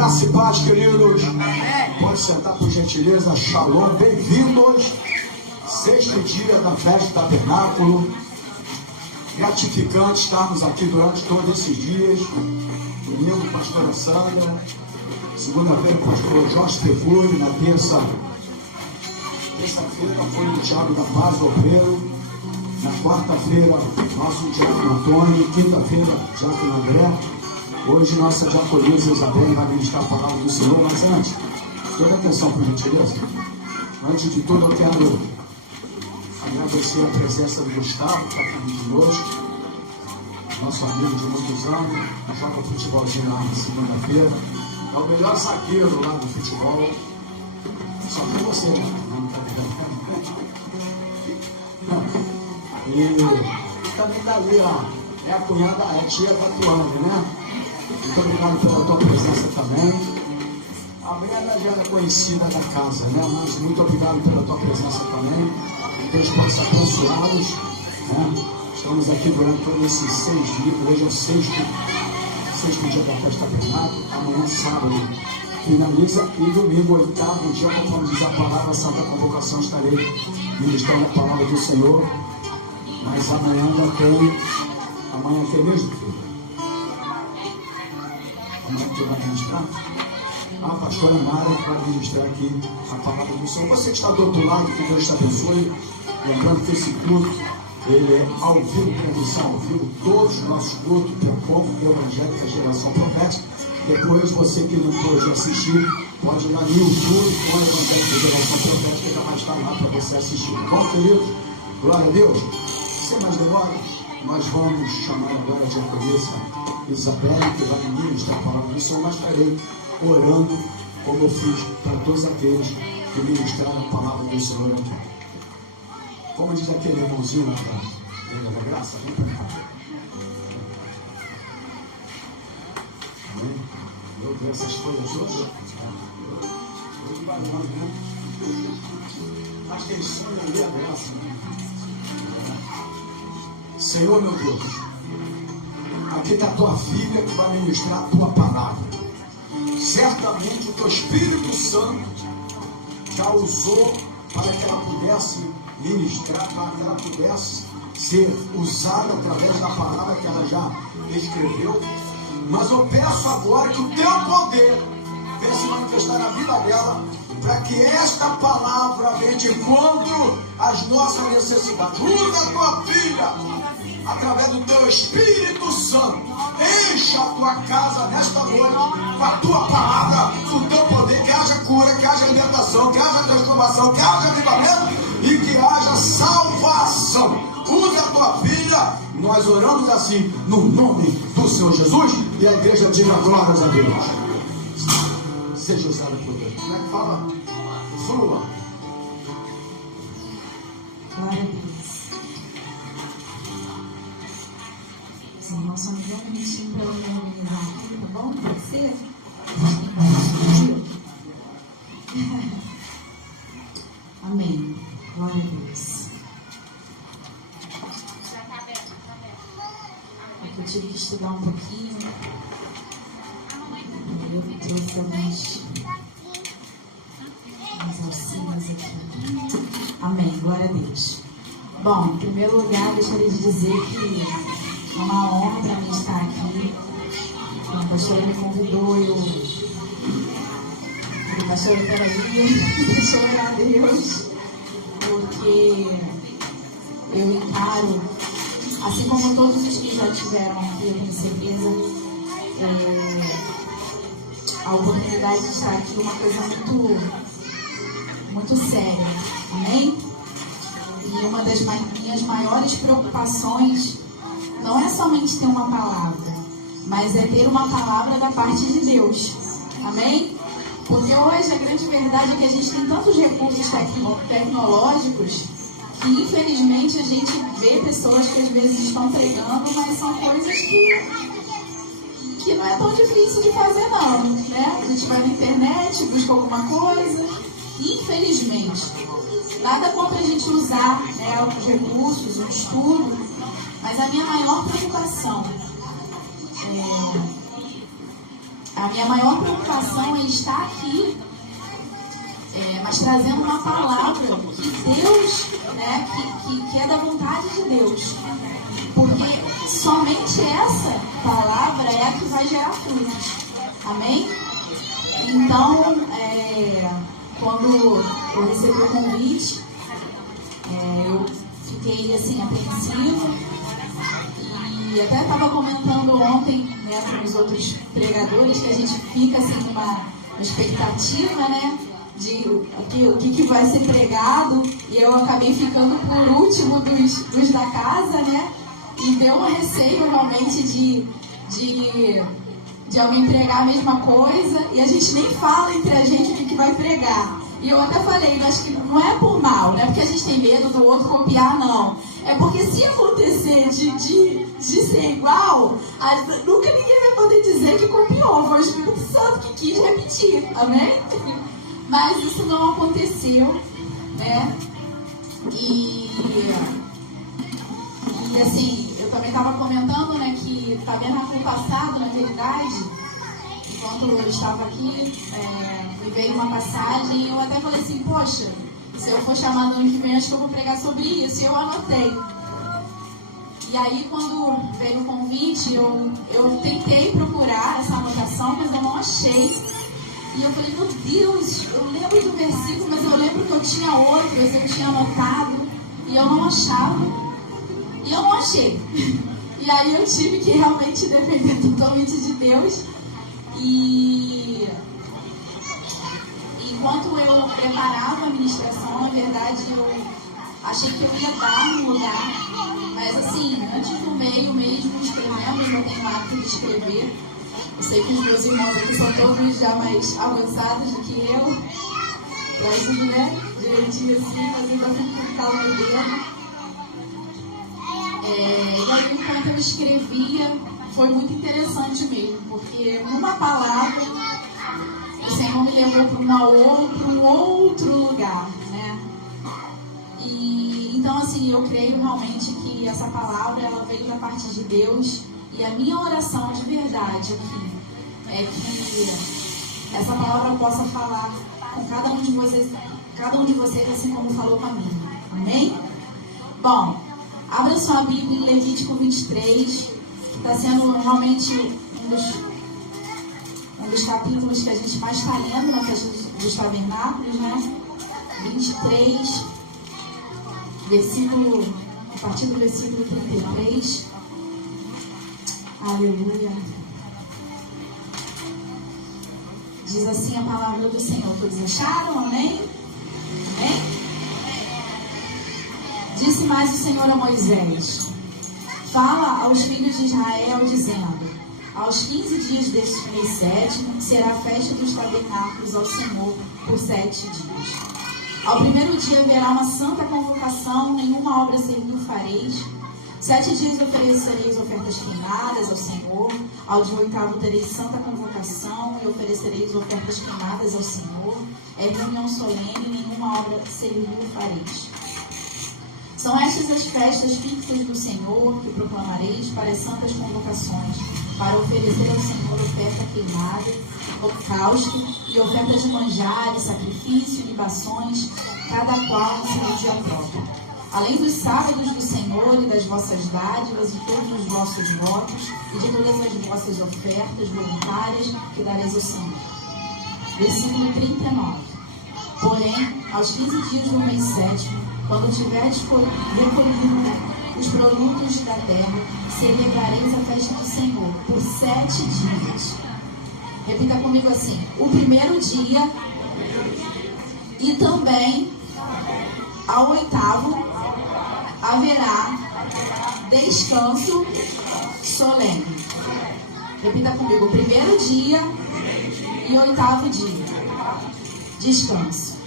Graça e paz, queridos. Pode sentar por gentileza. Shalom, bem-vindos. Sexto dia da festa do tabernáculo. Gratificante estarmos aqui durante todos esses dias. Domingo, pastora Sandra. Segunda-feira, pastor Jorge Tefuri. Na terça-feira foi o Diabo da Paz, o Obreiro. Na quarta-feira, nosso Diácono Antônio. Quinta-feira, Diácono André. Hoje, nossa diaconisa Isabel vai ministrar a palavra do Senhor. Mas antes, toda atenção, por gentileza. Antes de tudo, eu quero agradecer a presença do Gustavo, que está aqui conosco. Nosso amigo de muitos anos. Joga futebolzinho lá na segunda-feira. É o melhor zagueiro lá do futebol. Só que você, né? E também está ali, ó. É a cunhada, é a tia Tatuane, né? Muito obrigado pela tua presença também. A Brenda já é conhecida da casa, né? Mas muito obrigado pela tua presença também. Deus possa abençoá-los, né? Estamos aqui durante todos esses 6 dias. Hoje é o sexto dia da festa tabernáculo. Amanhã, sábado, finaliza. E domingo, 8º dia, conforme diz a palavra, a Santa Convocação, estarei ministrando a palavra do Senhor. Mas amanhã ainda tem. Amanhã tem mesmo, filho? Amanhã que vai ministrar? A pastora Mara vai ministrar aqui a palavra do Senhor. Você que está do outro lado, que Deus te abençoe. Lembrando que esse culto, ele é ao vivo, transmissão ao vivo, todos os nossos cultos, que é o povo evangélico, a geração profética. Depois, você que não pôde assistir, pode ir lá no YouTube, com a Evangélica Geração Profética, que vai estar lá para você assistir. Bom, querido, glória a Deus. Sem mais demora, nós vamos chamar agora a diaconisa Isabel, que vai ministrar a palavra do Senhor, mas estarei orando, como eu fiz para todos aqueles que ministraram a palavra do Senhor aqui. Como diz aquele irmãozinho lá da graça, vem para cá. Meu Deus, essas coisas todas. Acho que eles sonham ali a graça. Senhor, meu Deus, aqui está a tua filha que vai ministrar a tua palavra. Certamente o teu Espírito Santo já usou para que ela pudesse ministrar, para que ela pudesse ser usada através da palavra que ela já escreveu. Mas eu peço agora que o teu poder venha se manifestar na vida dela, para que esta palavra venha de encontro às nossas necessidades. Usa a tua filha através do teu Espírito Santo. Encha a tua casa nesta noite com a tua palavra, com o teu poder, que haja cura, que haja libertação, que haja transformação, que haja avivamento e que haja salvação. Usa a tua filha. Nós oramos assim no nome do Senhor Jesus, e a igreja diga glórias a Deus. Seja usado por Deus. Como é que fala? Flua. Glória a Deus. Os irmãos são bem bonitinhos para eu me organizar aqui, tá bom? Pode ser? Amém. Glória a Deus. Eu tive que estudar um pouquinho. Eu trouxe uns auxílios aqui. Amém. Glória a Deus. Bom, em primeiro lugar, gostaria de dizer que é uma honra para mim estar aqui. A pastora me convidou, a pastora estava ali, deixa eu orar a Deus, porque eu encaro, assim como todos os que já tiveram aqui, eu tenho certeza, a oportunidade de estar aqui é uma coisa muito séria, amém? E uma das minhas maiores preocupações não é somente ter uma palavra, mas é ter uma palavra da parte de Deus, amém? Porque hoje a grande verdade é que a gente tem tantos recursos tecnológicos que infelizmente a gente vê pessoas que às vezes estão pregando, mas são coisas que não é tão difícil de fazer não, né? A gente vai na internet, busca alguma coisa, infelizmente. Nada contra a gente usar, né, os recursos, o estudo, mas a minha maior preocupação a minha maior preocupação é estar aqui, mas trazendo uma palavra que Deus, né, que é da vontade de Deus. Porque somente essa palavra é a que vai gerar frutos. Amém? Então, quando eu recebi o convite, eu fiquei assim, apreensiva. E até estava comentando ontem, né, com os outros pregadores, que a gente fica assim numa expectativa, né, de o que vai ser pregado. E eu acabei ficando por último dos da casa, né? E deu um receio realmente de alguém pregar a mesma coisa e a gente nem fala entre a gente o que vai pregar. E eu até falei, acho que não é por mal, não é porque a gente tem medo do outro copiar, não. É porque se acontecer de ser igual, nunca ninguém vai poder dizer que copiou, foi o Espírito Santo que quis repetir, amém? Mas isso não aconteceu, né? E assim, eu também estava comentando, né, que tabernáculo passado, na realidade, enquanto eu estava aqui, me veio uma passagem e eu até falei assim, poxa, se eu for chamada ano que vem, acho que eu vou pregar sobre isso. E eu anotei. E aí, quando veio o convite, eu tentei procurar essa anotação, mas eu não achei. E eu falei, meu Deus, eu lembro do versículo, mas eu lembro que eu tinha outros, eu tinha anotado, e eu não achava. E eu não achei. E aí eu tive que realmente depender totalmente de Deus. E enquanto eu preparava a ministração, na verdade eu achei que eu ia dar no lugar. Mas assim, antes do meio mesmo, escrevendo, eu tenho o hábito de escrever. Eu sei que os meus irmãos aqui são todos já mais avançados do que eu. Mas tudo, né? Direitinho assim, mas ainda fico com calma no dedo. E aí, enquanto eu escrevia, foi muito interessante mesmo, porque numa palavra, o Senhor me levou para um outro lugar, né? E então, assim, eu creio realmente que essa palavra, ela veio da parte de Deus, e a minha oração de verdade aqui é que essa palavra possa falar com cada um de vocês, assim como falou com a minha. Amém? Bom, abra sua Bíblia em Levítico 23, que está sendo realmente um dos capítulos que a gente mais está lendo na festa dos tabernáculos, né? 23, a partir do versículo 33. Aleluia. Diz assim a palavra do Senhor. Todos acharam? Amém? Amém? Disse mais o Senhor a Moisés: fala aos filhos de Israel, dizendo: aos 15 dias deste mês sétimo será a festa dos tabernáculos ao Senhor por 7 dias. Ao primeiro dia haverá uma santa convocação, nenhuma obra servil fareis. 7 dias oferecereis ofertas queimadas ao Senhor. Ao dia 8º tereis santa convocação e oferecereis ofertas queimadas ao Senhor. É reunião solene, nenhuma obra servil fareis. São estas as festas fixas do Senhor que proclamareis para as santas convocações, para oferecer ao Senhor oferta queimada, holocausto e ofertas de manjares, sacrifício, libações, cada qual no seu dia próprio. Além dos sábados do Senhor e das vossas dádivas e todos os vossos votos e de todas as vossas ofertas voluntárias que dareis ao Senhor. Versículo 39. Porém, aos 15 dias do mês sétimo, quando tiverdes recolhido os produtos da terra, celebrareis a festa do Senhor por 7 dias. Repita comigo assim: o primeiro dia e também ao 8º haverá descanso solene. Repita comigo: o primeiro dia e 8º dia. Descanso.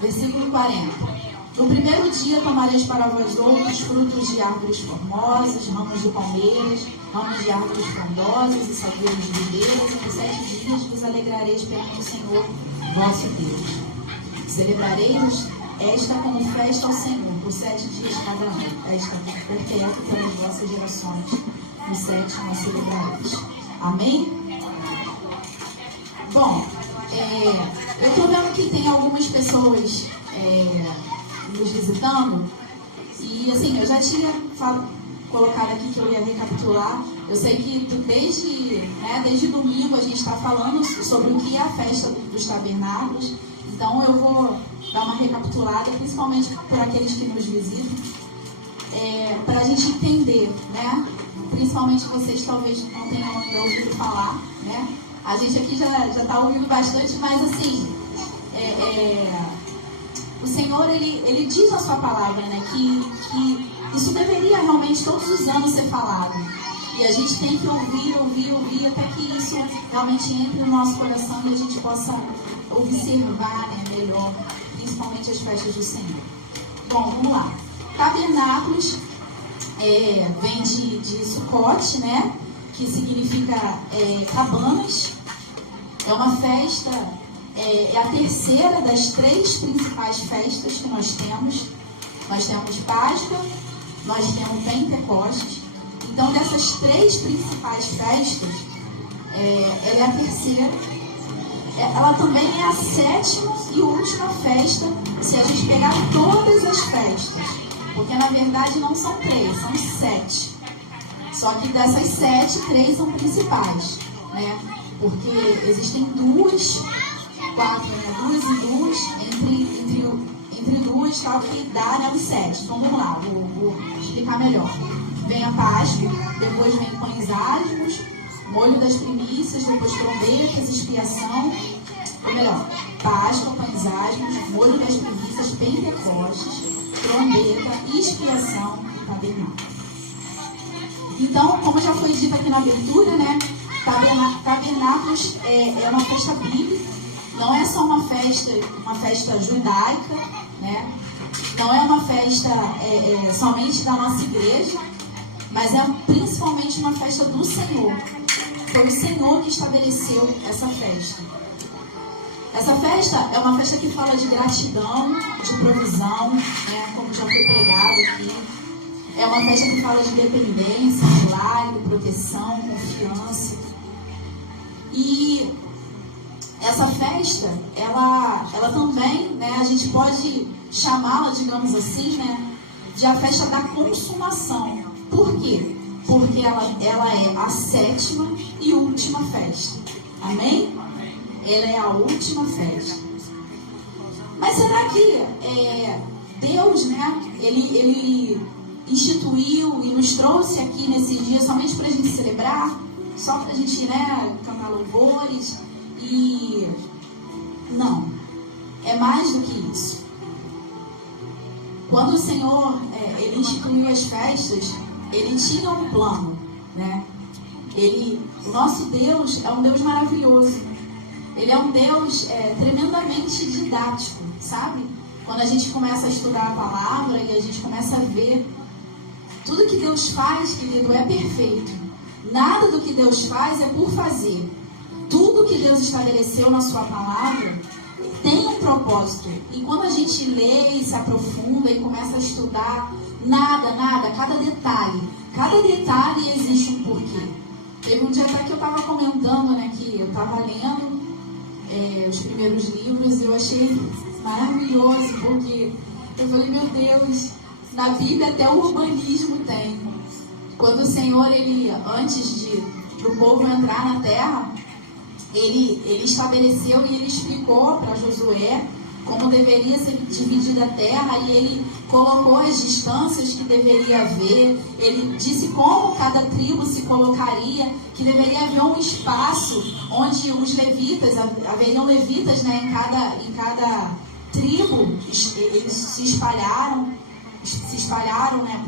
Versículo 40. No primeiro dia tomareis para vós outros frutos de árvores formosas, ramos de palmeiras, ramos de árvores frondosas e salgueiros de videiras, e por 7 dias vos alegrareis perante o Senhor vosso Deus. Celebrareis esta como festa ao Senhor, por 7 dias cada ano. Esta perpétua pelas vossas gerações. No 7º a celebrareis. Amém? Bom, eu estou vendo que tem algumas pessoas nos visitando. E assim, eu já tinha colocado aqui que eu ia recapitular. Eu sei que desde domingo a gente está falando sobre o que é a festa dos tabernáculos. Então eu vou dar uma recapitulada, principalmente por aqueles que nos visitam, para a gente entender, né? Principalmente vocês talvez não tenham ouvido falar, né? A gente aqui já está ouvindo bastante, mas assim, o Senhor, ele diz na sua palavra, né, que isso deveria realmente todos os anos ser falado. E a gente tem que ouvir, até que isso realmente entre no nosso coração e a gente possa observar, né, melhor, principalmente as festas do Senhor. Bom, vamos lá. Tabernáculos vem de Sucote, né, que significa cabanas. É uma festa, é a terceira das 3 principais festas que nós temos. Nós temos Páscoa, nós temos Pentecostes. Então, dessas 3 principais festas, ela é a terceira. Ela também é a 7ª e última festa, se a gente pegar todas as festas. Porque, na verdade, não são 3, são 7. Só que dessas 7, 3 são principais, né? Porque existem 2, 4, né? 2 e 2, entre 2, tal, que dá, né, os 7. Então, vamos lá, vou explicar melhor. Vem a Páscoa, depois vem pães ázimos, molho das primícias, depois trombetas, expiação. Ou melhor, Páscoa, pães ázimos, molho das primícias, Pentecostes, trombeta, expiação e tabernáculo. Então, como já foi dito aqui na abertura, né, tabernáculos é uma festa bíblica, não é só uma festa judaica, né, não é uma festa somente da nossa igreja, mas é principalmente uma festa do Senhor. Foi o Senhor que estabeleceu essa festa. Essa festa é uma festa que fala de gratidão, de provisão, né, como já foi pregado aqui. É uma festa que fala de dependência, milagre, proteção, confiança. E essa festa, ela também, né, a gente pode chamá-la, digamos assim, né, de a festa da consumação. Por quê? Porque ela é a 7ª e última festa. Amém? Ela é a última festa. Mas será que Deus, né, ele instituiu e nos trouxe aqui nesse dia somente para a gente celebrar? Só para a gente, né, cantar louvores? E não, é mais do que isso. Quando o Senhor ele instituiu as festas, ele tinha um plano, né? O nosso Deus é um Deus maravilhoso. Ele é um Deus tremendamente didático, sabe? Quando a gente começa a estudar a palavra e a gente começa a ver tudo que Deus faz, querido, é perfeito. Nada do que Deus faz é por fazer. Tudo que Deus estabeleceu na sua palavra tem um propósito. E quando a gente lê e se aprofunda e começa a estudar, cada detalhe existe um porquê. Teve um dia até que eu estava comentando, né, que eu estava lendo os primeiros livros e eu achei maravilhoso, porque eu falei, meu Deus, na Bíblia até o urbanismo tem. Quando o Senhor, antes do povo entrar na terra, ele estabeleceu e ele explicou para Josué como deveria ser dividida a terra, e ele colocou as distâncias que deveria haver. Ele disse como cada tribo se colocaria, que deveria haver um espaço onde os levitas, haveriam levitas, né, em cada tribo. Eles se espalharam, né,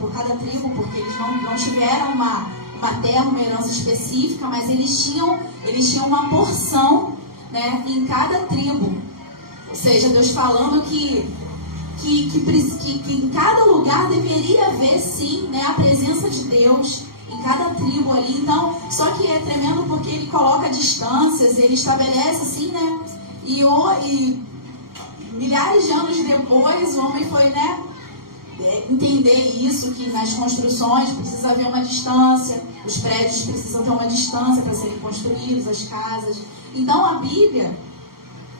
por cada tribo, porque eles não tiveram uma terra, uma herança específica, mas eles tinham uma porção, né, em cada tribo. Ou seja, Deus falando que em cada lugar deveria haver, sim, né, a presença de Deus em cada tribo ali. Então, só que é tremendo porque ele coloca distâncias, ele estabelece, sim, né, e milhares de anos depois o homem foi, né, entender isso, que nas construções precisa haver uma distância, os prédios precisam ter uma distância para serem construídos, as casas. Então a Bíblia,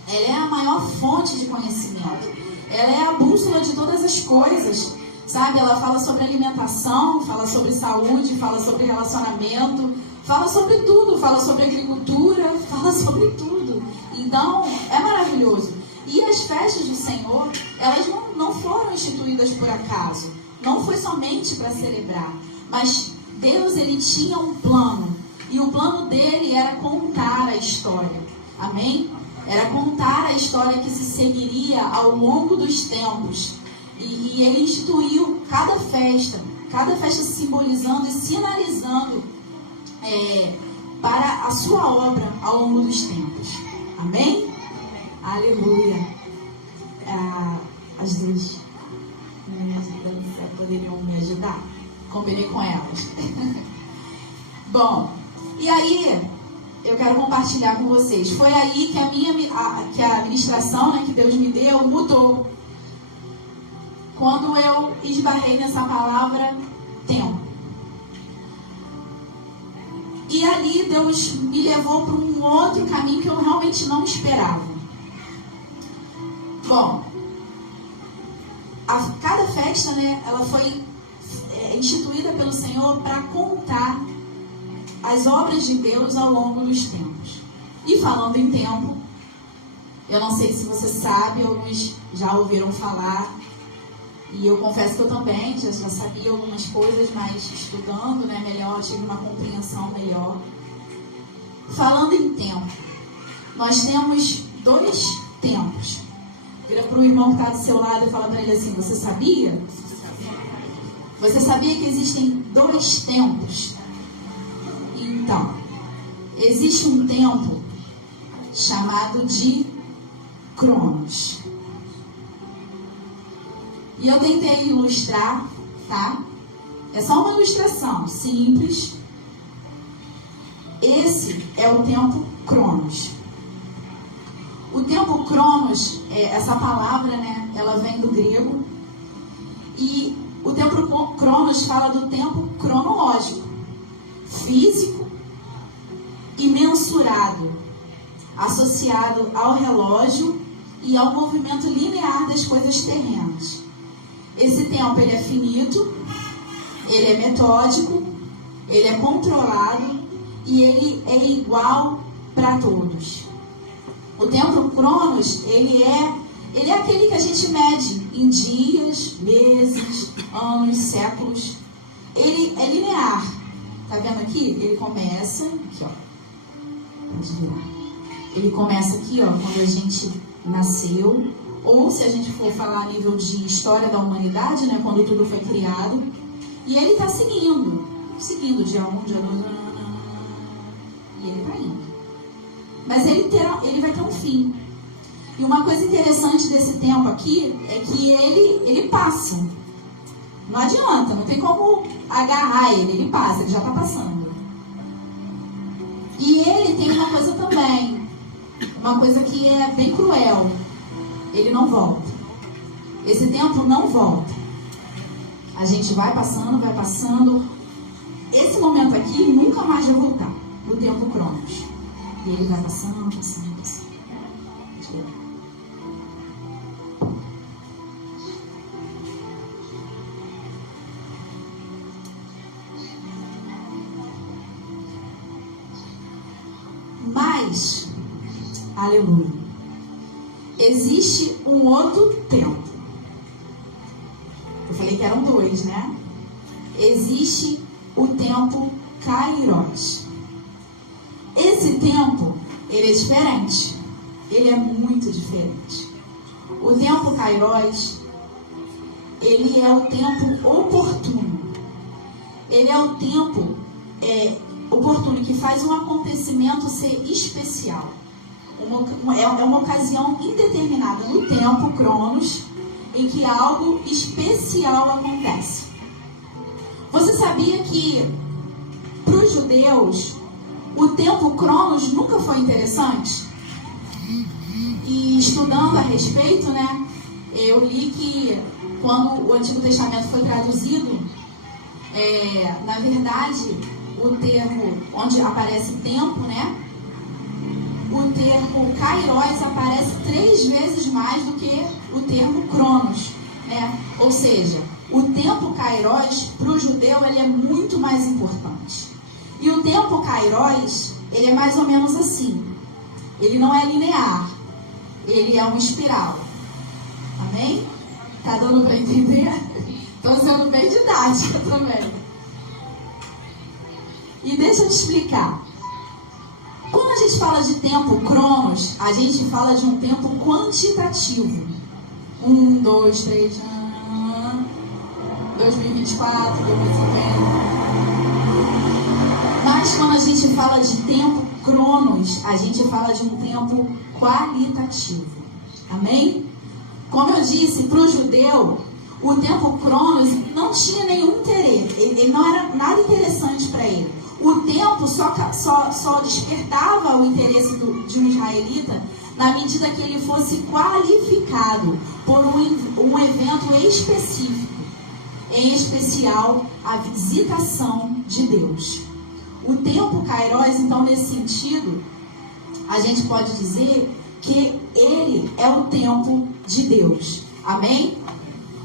ela é a maior fonte de conhecimento. Ela é a bússola de todas as coisas, sabe? Ela fala sobre alimentação, fala sobre saúde, fala sobre relacionamento, fala sobre tudo, fala sobre agricultura, fala sobre tudo. Então, é maravilhoso. E as festas do Senhor, elas não foram instituídas por acaso. Não foi somente para celebrar. Mas Deus, ele tinha um plano. E o plano dele era contar a história. Amém? Era contar a história que se seguiria ao longo dos tempos. E ele instituiu cada festa simbolizando e sinalizando para a sua obra ao longo dos tempos. Amém? Aleluia. As duas poderiam me ajudar? Combinei com elas. Bom, e aí eu quero compartilhar com vocês. Foi aí que a ministração, né, que Deus me deu mudou. Quando eu esbarrei nessa palavra tempo. E ali Deus me levou para um outro caminho que eu realmente não esperava. Bom, cada festa, né, ela foi instituída pelo Senhor para contar as obras de Deus ao longo dos tempos. E falando em tempo, eu não sei se você sabe, alguns já ouviram falar, e eu confesso que eu também já sabia algumas coisas, mas estudando, né, melhor, tive uma compreensão melhor. Falando em tempo, nós temos 2 tempos. Vira para o irmão que está do seu lado e fala para ele assim: você sabia? Você sabia que existem 2 tempos? Então, existe um tempo chamado de Cronos. E eu tentei ilustrar, tá? É só uma ilustração simples. Esse é o tempo Cronos. O tempo Cronos, essa palavra, né, ela vem do grego. E o tempo Cronos fala do tempo cronológico, físico e mensurado, associado ao relógio e ao movimento linear das coisas terrenas. Esse tempo, ele é finito, ele é metódico, ele é controlado e ele é igual para todos. O tempo Cronos, ele é aquele que a gente mede em dias, meses, anos, séculos. Ele é linear. Tá vendo aqui? Ele começa aqui, ó. Pode virar. Ele começa aqui, ó, quando a gente nasceu. Ou se a gente for falar a nível de história da humanidade, né, quando tudo foi criado. E ele está seguindo dia 1, dia 2, e ele vai indo. Mas ele vai ter um fim. E uma coisa interessante desse tempo aqui é que ele passa. Não adianta, não tem como agarrar ele passa, ele já está passando. E ele tem uma coisa também, uma coisa que é bem cruel. Ele não volta. Esse tempo não volta. A gente vai passando, vai passando. Esse momento aqui nunca mais vai voltar. O tempo Cronos. E ele vai passando, passando, passando. Mas, aleluia, existe um outro tempo. Eu falei que eram 2, né? Existe o tempo Kairos. Esse tempo, ele é diferente. Ele é muito diferente. O tempo Kairos, ele é o tempo oportuno. Ele é o tempo oportuno que faz um acontecimento ser especial. É uma ocasião indeterminada no tempo, Cronos, em que algo especial acontece. Você sabia que, para os judeus, o tempo Cronos nunca foi interessante? E estudando a respeito, né, eu li que quando o Antigo Testamento foi traduzido, na verdade, o termo onde aparece tempo, né, o termo kairos aparece 3 vezes mais do que o termo cronos, né? Ou seja, o tempo kairos para o judeu ele é muito mais importante. E o tempo kairos, ele é mais ou menos assim. Ele não é linear, ele é uma espiral. Amém? Tá dando para entender? Estou sendo bem didática também. E deixa eu te explicar. Quando a gente fala de tempo cronos, a gente fala de um tempo quantitativo. 1, 2, 3, 2024, 2050. Mas quando a gente fala de tempo cronos, a gente fala de um tempo qualitativo. Amém? Como eu disse, para o judeu, o tempo cronos não tinha nenhum interesse. Ele não era nada interessante para ele. O tempo só despertava o interesse de um israelita na medida que ele fosse qualificado por um evento específico, em especial a visitação de Deus. O tempo kairos, então, nesse sentido, a gente pode dizer que ele é o tempo de Deus. Amém?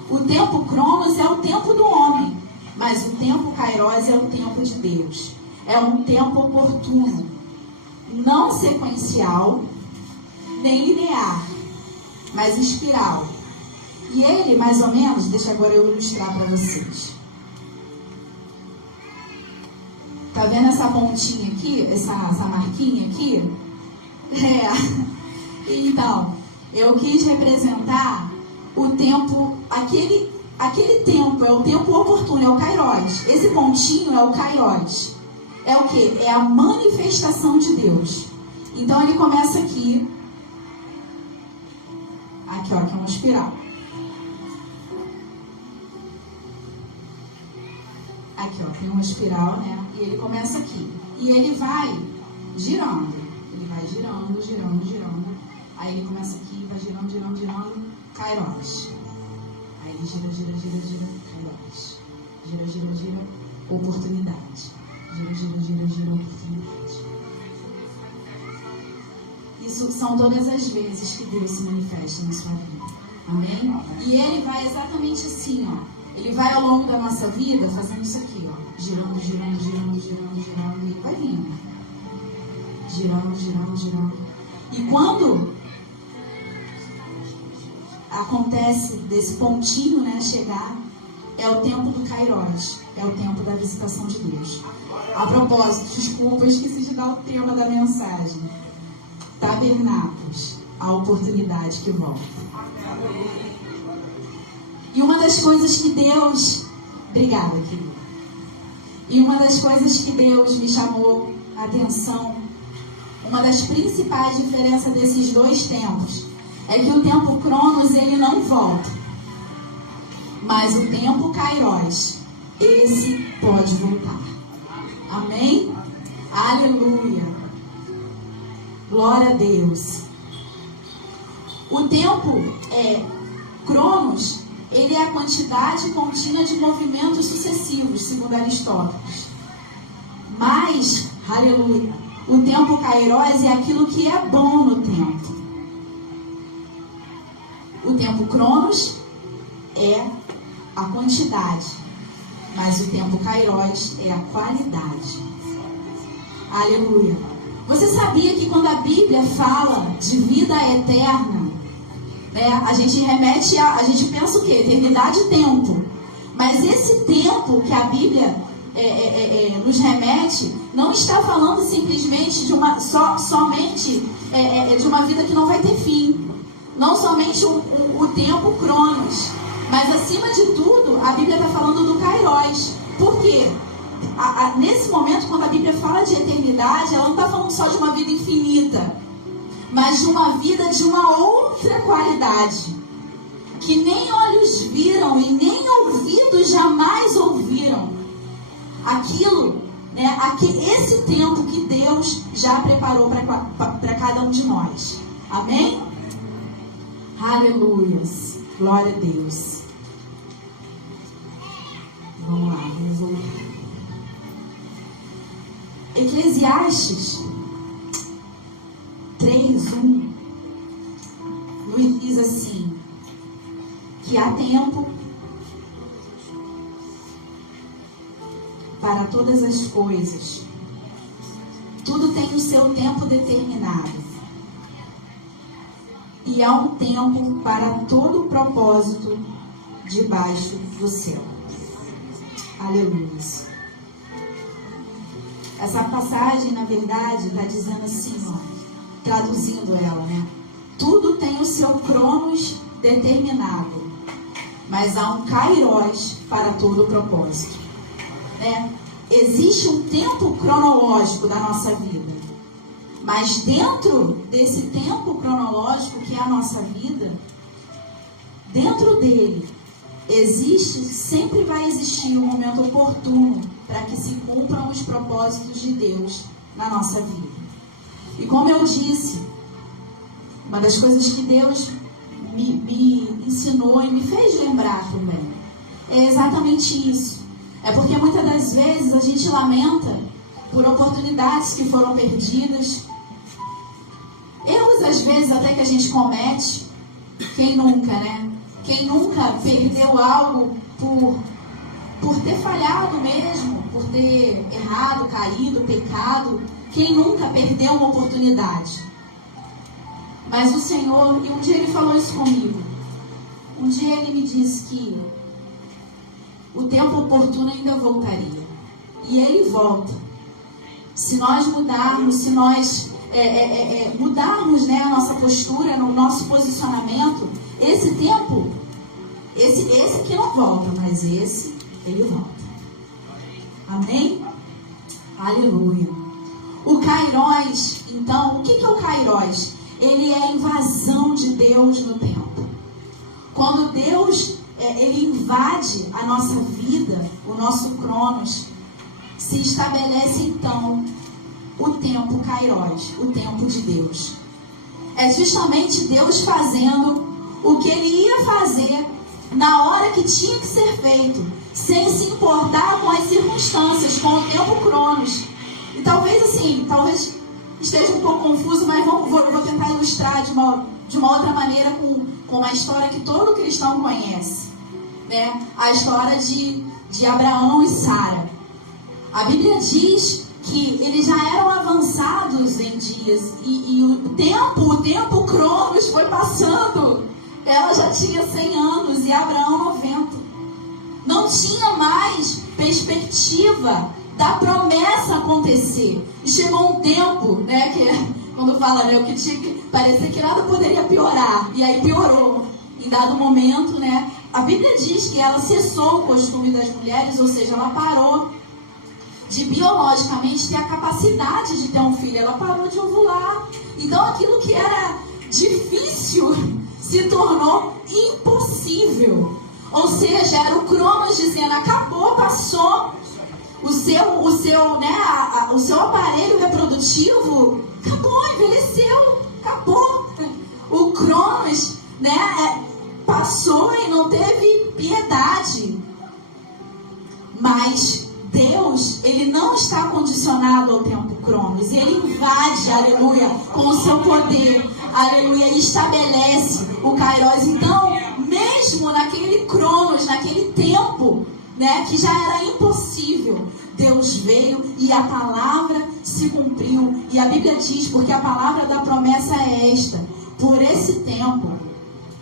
O tempo cronos é o tempo do homem, mas o tempo kairos é o tempo de Deus. É um tempo oportuno, não sequencial, nem linear, mas espiral. E ele, mais ou menos, deixa agora eu ilustrar para vocês. Tá vendo essa pontinha aqui, essa marquinha aqui? Então, eu quis representar o tempo, aquele tempo, é o tempo oportuno, é o kairos. Esse pontinho é o kairos. É o quê? É a manifestação de Deus. Então ele começa aqui. Aqui, ó, aqui é uma espiral. Aqui, ó, tem uma espiral, né? E ele começa aqui. E ele vai girando. Ele vai girando, girando, girando. Aí ele começa aqui, vai girando, girando, girando. Kairos. Aí ele gira, gira, gira, gira. Kairos. Gira, gira, gira. Oportunidade. Gira, gira, gira, gira, oportunidade. Isso são todas as vezes que Deus se manifesta na sua vida. Amém? E ele vai exatamente assim, ó. Ele vai ao longo da nossa vida fazendo isso aqui, ó. Girando, girando, girando, girando, girando. E ele vai vindo. Girando, girando, girando. E quando acontece desse pontinho, né, chegar, é o tempo do kairos. É o tempo da visitação de Deus. A propósito, desculpa, eu esqueci de dar o tema da mensagem. Tabernáculos, a oportunidade que volta. E uma das coisas que Deus... Obrigada, querido. E uma das coisas que Deus me chamou a atenção, uma das principais diferenças desses dois tempos, é que o tempo cronos, ele não volta. Mas o tempo kairos, esse pode voltar. Amém? Aleluia. Glória a Deus. O tempo cronos, ele é a quantidade contínua de movimentos sucessivos, segundo Aristóteles. Mas, aleluia, o tempo kairos é aquilo que é bom no tempo. O tempo cronos é a quantidade, mas o tempo kairos é a qualidade. Aleluia. Você sabia que quando a Bíblia fala de vida eterna, né, a gente pensa o quê? Eternidade e tempo. Mas esse tempo que a Bíblia nos remete, não está falando simplesmente de somente de uma vida que não vai ter fim. Não somente o tempo cronos, mas acima de tudo, a Bíblia está falando do kairos. Por quê? Nesse momento, quando a Bíblia fala de eternidade, ela não está falando só de uma vida infinita, mas de uma vida de uma outra qualidade, que nem olhos viram e nem ouvidos jamais ouviram. Aquilo, né, esse tempo que Deus já preparou para cada um de nós. Amém? Aleluias. Glória a Deus. Vamos lá, vamos voltar. Eclesiastes 3:1 nos diz assim, que há tempo para todas as coisas. Tudo tem o seu tempo determinado. E há um tempo para todo o propósito debaixo do céu. Aleluia. Essa passagem, na verdade, está dizendo assim, ó, traduzindo ela, né? Tudo tem o seu cronos determinado, mas há um kairos para todo o propósito. Né? Existe um tempo cronológico da nossa vida, mas dentro desse tempo cronológico que é a nossa vida, dentro dele sempre vai existir um momento oportuno para que se cumpram os propósitos de Deus na nossa vida. E como eu disse, uma das coisas que Deus me ensinou e me fez lembrar também é exatamente isso. É porque muitas das vezes a gente lamenta por oportunidades que foram perdidas, erros às vezes até que a gente comete. Quem nunca, né? Quem nunca perdeu algo por ter falhado mesmo, por ter errado, caído, pecado? Quem nunca perdeu uma oportunidade? Mas o Senhor, e um dia Ele falou isso comigo. Um dia Ele me disse que o tempo oportuno ainda voltaria. E Ele volta. Se nós mudarmos, se nós mudarmos, né, a nossa postura, no nosso posicionamento, esse tempo, esse que não volta, mas esse, ele volta. Amém? Aleluia. O kairos, então, o que é o kairos? Ele é a invasão de Deus no tempo. Quando Deus ele invade a nossa vida, o nosso cronos, se estabelece então o tempo kairos, o tempo de Deus. É justamente Deus fazendo o que Ele ia fazer na hora que tinha que ser feito, sem se importar com as circunstâncias, com o tempo cronos. E talvez esteja um pouco confuso, mas vou tentar ilustrar de uma outra maneira com uma história que todo cristão conhece, né? A história de Abraão e Sara. A Bíblia diz que eles já eram avançados em dias e o tempo cronos foi passando. Ela já tinha 100 anos e Abraão 90. Não tinha mais perspectiva da promessa acontecer. E chegou um tempo, né, que quando fala, né, o que tinha que parecer que nada poderia piorar, e aí piorou. Em dado momento, né, a Bíblia diz que ela cessou o costume das mulheres, ou seja, ela parou de biologicamente ter a capacidade de ter um filho, ela parou de ovular. Então aquilo que era difícil se tornou impossível. Ou seja, era o cronos dizendo, acabou, passou. O seu aparelho reprodutivo acabou, envelheceu, acabou. O cronos, né, passou e não teve piedade. Mas Deus, Ele não está condicionado ao tempo cronos. Ele invade, aleluia, com o seu poder, aleluia, e estabelece o kairos. Então, mesmo naquele cronos, naquele tempo, né, que já era impossível, Deus veio e a palavra se cumpriu. E a Bíblia diz, porque a palavra da promessa é esta: por esse tempo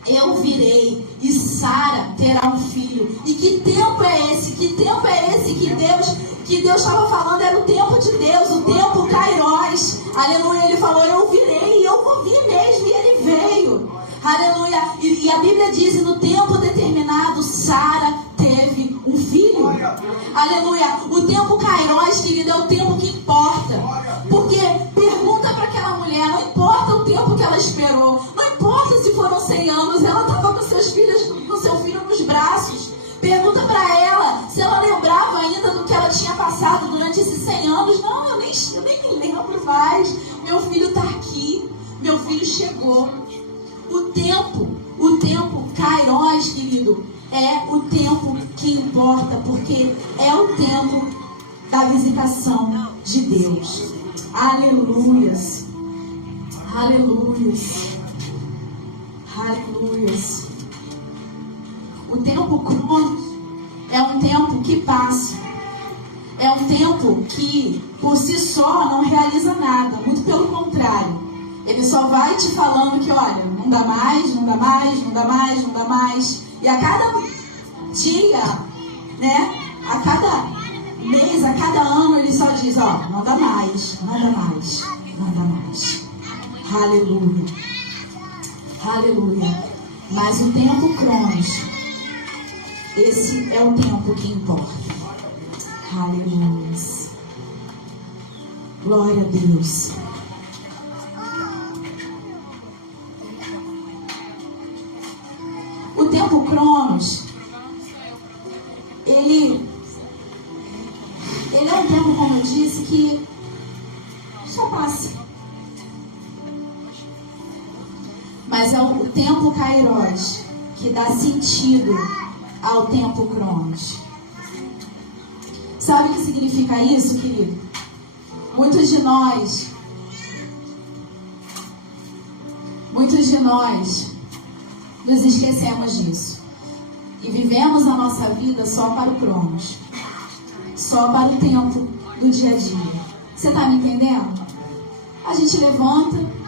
eu virei e Sara terá um filho. E que tempo é esse? Que tempo é esse que Deus estava falando? Era o tempo de Deus, o tempo kairos. Aleluia. Ele falou, eu virei e eu vou vir mesmo. E ele veio. Aleluia. E a Bíblia diz, no tempo determinado, Sara teve um filho. Aleluia. O tempo kairos, querido, é o tempo que importa. Porque pergunta para aquela mulher, não importa o tempo que ela esperou, não importa se foram 100 anos, ela estava com seu filho nos braços. Pergunta para ela se ela lembrava ainda do que ela tinha passado durante esses 100 anos. Não, eu nem me lembro mais. Meu filho está aqui, meu filho chegou. O tempo kairos, querido, é o tempo que importa, porque é o tempo da visitação de Deus. Aleluias. Aleluias. Aleluias. O tempo cronos é um tempo que passa. É um tempo que, por si só, não realiza nada. Muito pelo contrário. Ele só vai te falando que, olha, não dá mais, não dá mais, não dá mais, não dá mais. E a cada dia, né? A cada mês, a cada ano, ele só diz, ó, não dá mais, não dá mais, não dá mais. Aleluia. Aleluia. Mas o tempo cronos, esse é o tempo que importa. Aleluia. Glória a Deus. O tempo cronos, ele é um tempo, como eu disse, que só passa. Mas é o tempo kairos que dá sentido ao tempo cronos. Sabe o que significa isso, querido? Muitos de nós nos esquecemos disso. E vivemos a nossa vida só para o cronos. Só para o tempo do dia a dia. Você está me entendendo? A gente levanta,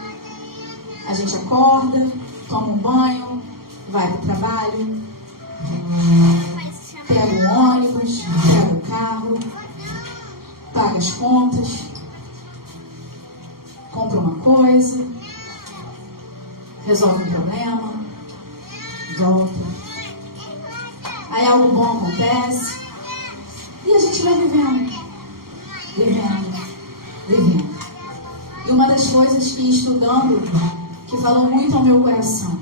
a gente acorda, toma um banho, vai para o trabalho, pega o ônibus, pega o carro, paga as contas, compra uma coisa, resolve um problema, volta. Aí algo bom acontece e a gente vai vivendo. E uma das coisas que estudando, que falou muito ao meu coração,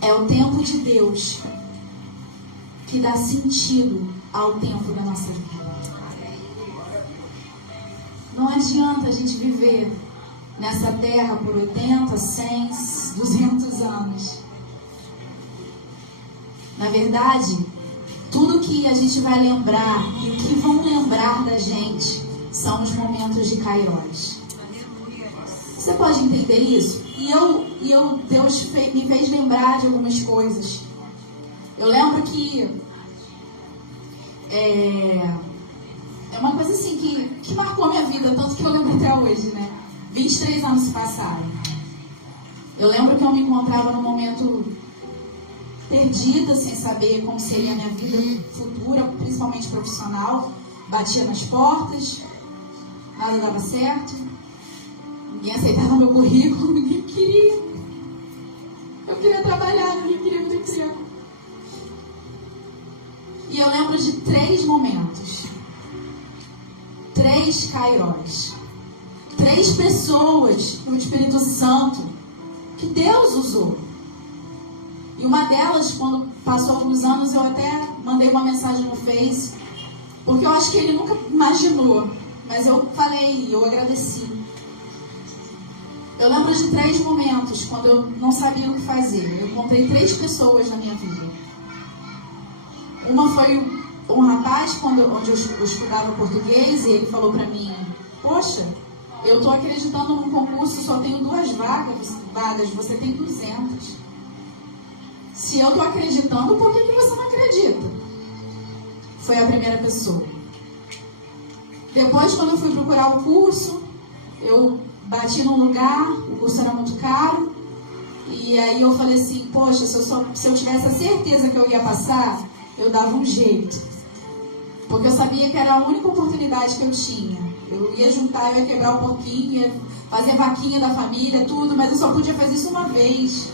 é o tempo de Deus que dá sentido ao tempo da nossa vida. Não adianta a gente viver nessa terra por 80, 100, 200 anos. Na verdade, tudo que a gente vai lembrar e o que vão lembrar da gente são os momentos de kairos. Você pode entender isso? Deus me fez lembrar de algumas coisas. Eu lembro que é uma coisa assim que marcou a minha vida, tanto que eu lembro até hoje, né? 23 anos se passaram. Eu lembro que eu me encontrava num momento perdida, sem saber como seria a minha vida futura, principalmente profissional. Batia nas portas, nada dava certo, ninguém aceitava meu currículo, ninguém queria. Eu queria trabalhar, ninguém queria me ter emprego. E eu lembro de 3 momentos, 3 kairos, 3 pessoas no Espírito Santo que Deus usou. E uma delas, quando passou alguns anos, eu até mandei uma mensagem no Face, porque eu acho que ele nunca imaginou, mas eu falei, eu agradeci. Eu lembro de 3 momentos, quando eu não sabia o que fazer. Eu encontrei 3 pessoas na minha vida. Uma foi um rapaz, onde eu estudava português, e ele falou pra mim, poxa, eu tô acreditando num concurso, só tenho 2 vagas, você tem 200. Se eu tô acreditando, por que você não acredita? Foi a primeira pessoa. Depois, quando eu fui procurar o curso, eu bati num lugar, o curso era muito caro, e aí eu falei assim, poxa, se eu tivesse a certeza que eu ia passar, eu dava um jeito. Porque eu sabia que era a única oportunidade que eu tinha. Eu ia juntar, eu ia quebrar o porquinho, ia fazer vaquinha da família, tudo, mas eu só podia fazer isso uma vez.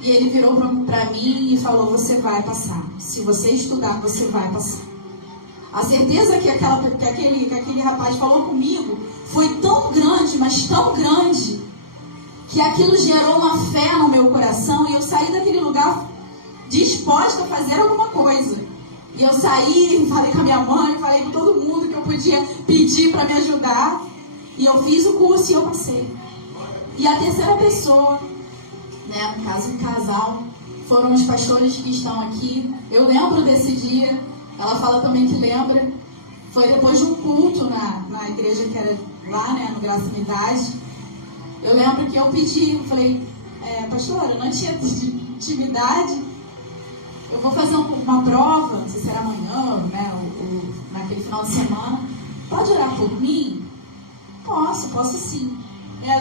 E ele virou pra mim e falou, você vai passar. Se você estudar, você vai passar. A certeza que aquele rapaz falou comigo foi tão grande, mas tão grande, que aquilo gerou uma fé no meu coração e eu saí daquele lugar disposta a fazer alguma coisa. E eu saí, falei com a minha mãe, falei com todo mundo que eu podia pedir para me ajudar. E eu fiz o curso e eu passei. E a terceira pessoa, né, no caso um casal, foram os pastores que estão aqui. Eu lembro desse dia, ela fala também que lembra. Foi depois de um culto na igreja que era lá, né, no Graça e Unidade. Eu lembro que eu pedi, eu falei, pastora, eu não tinha intimidade, eu vou fazer uma prova, não sei se era amanhã, né, ou naquele final de semana, pode orar por mim? Posso sim.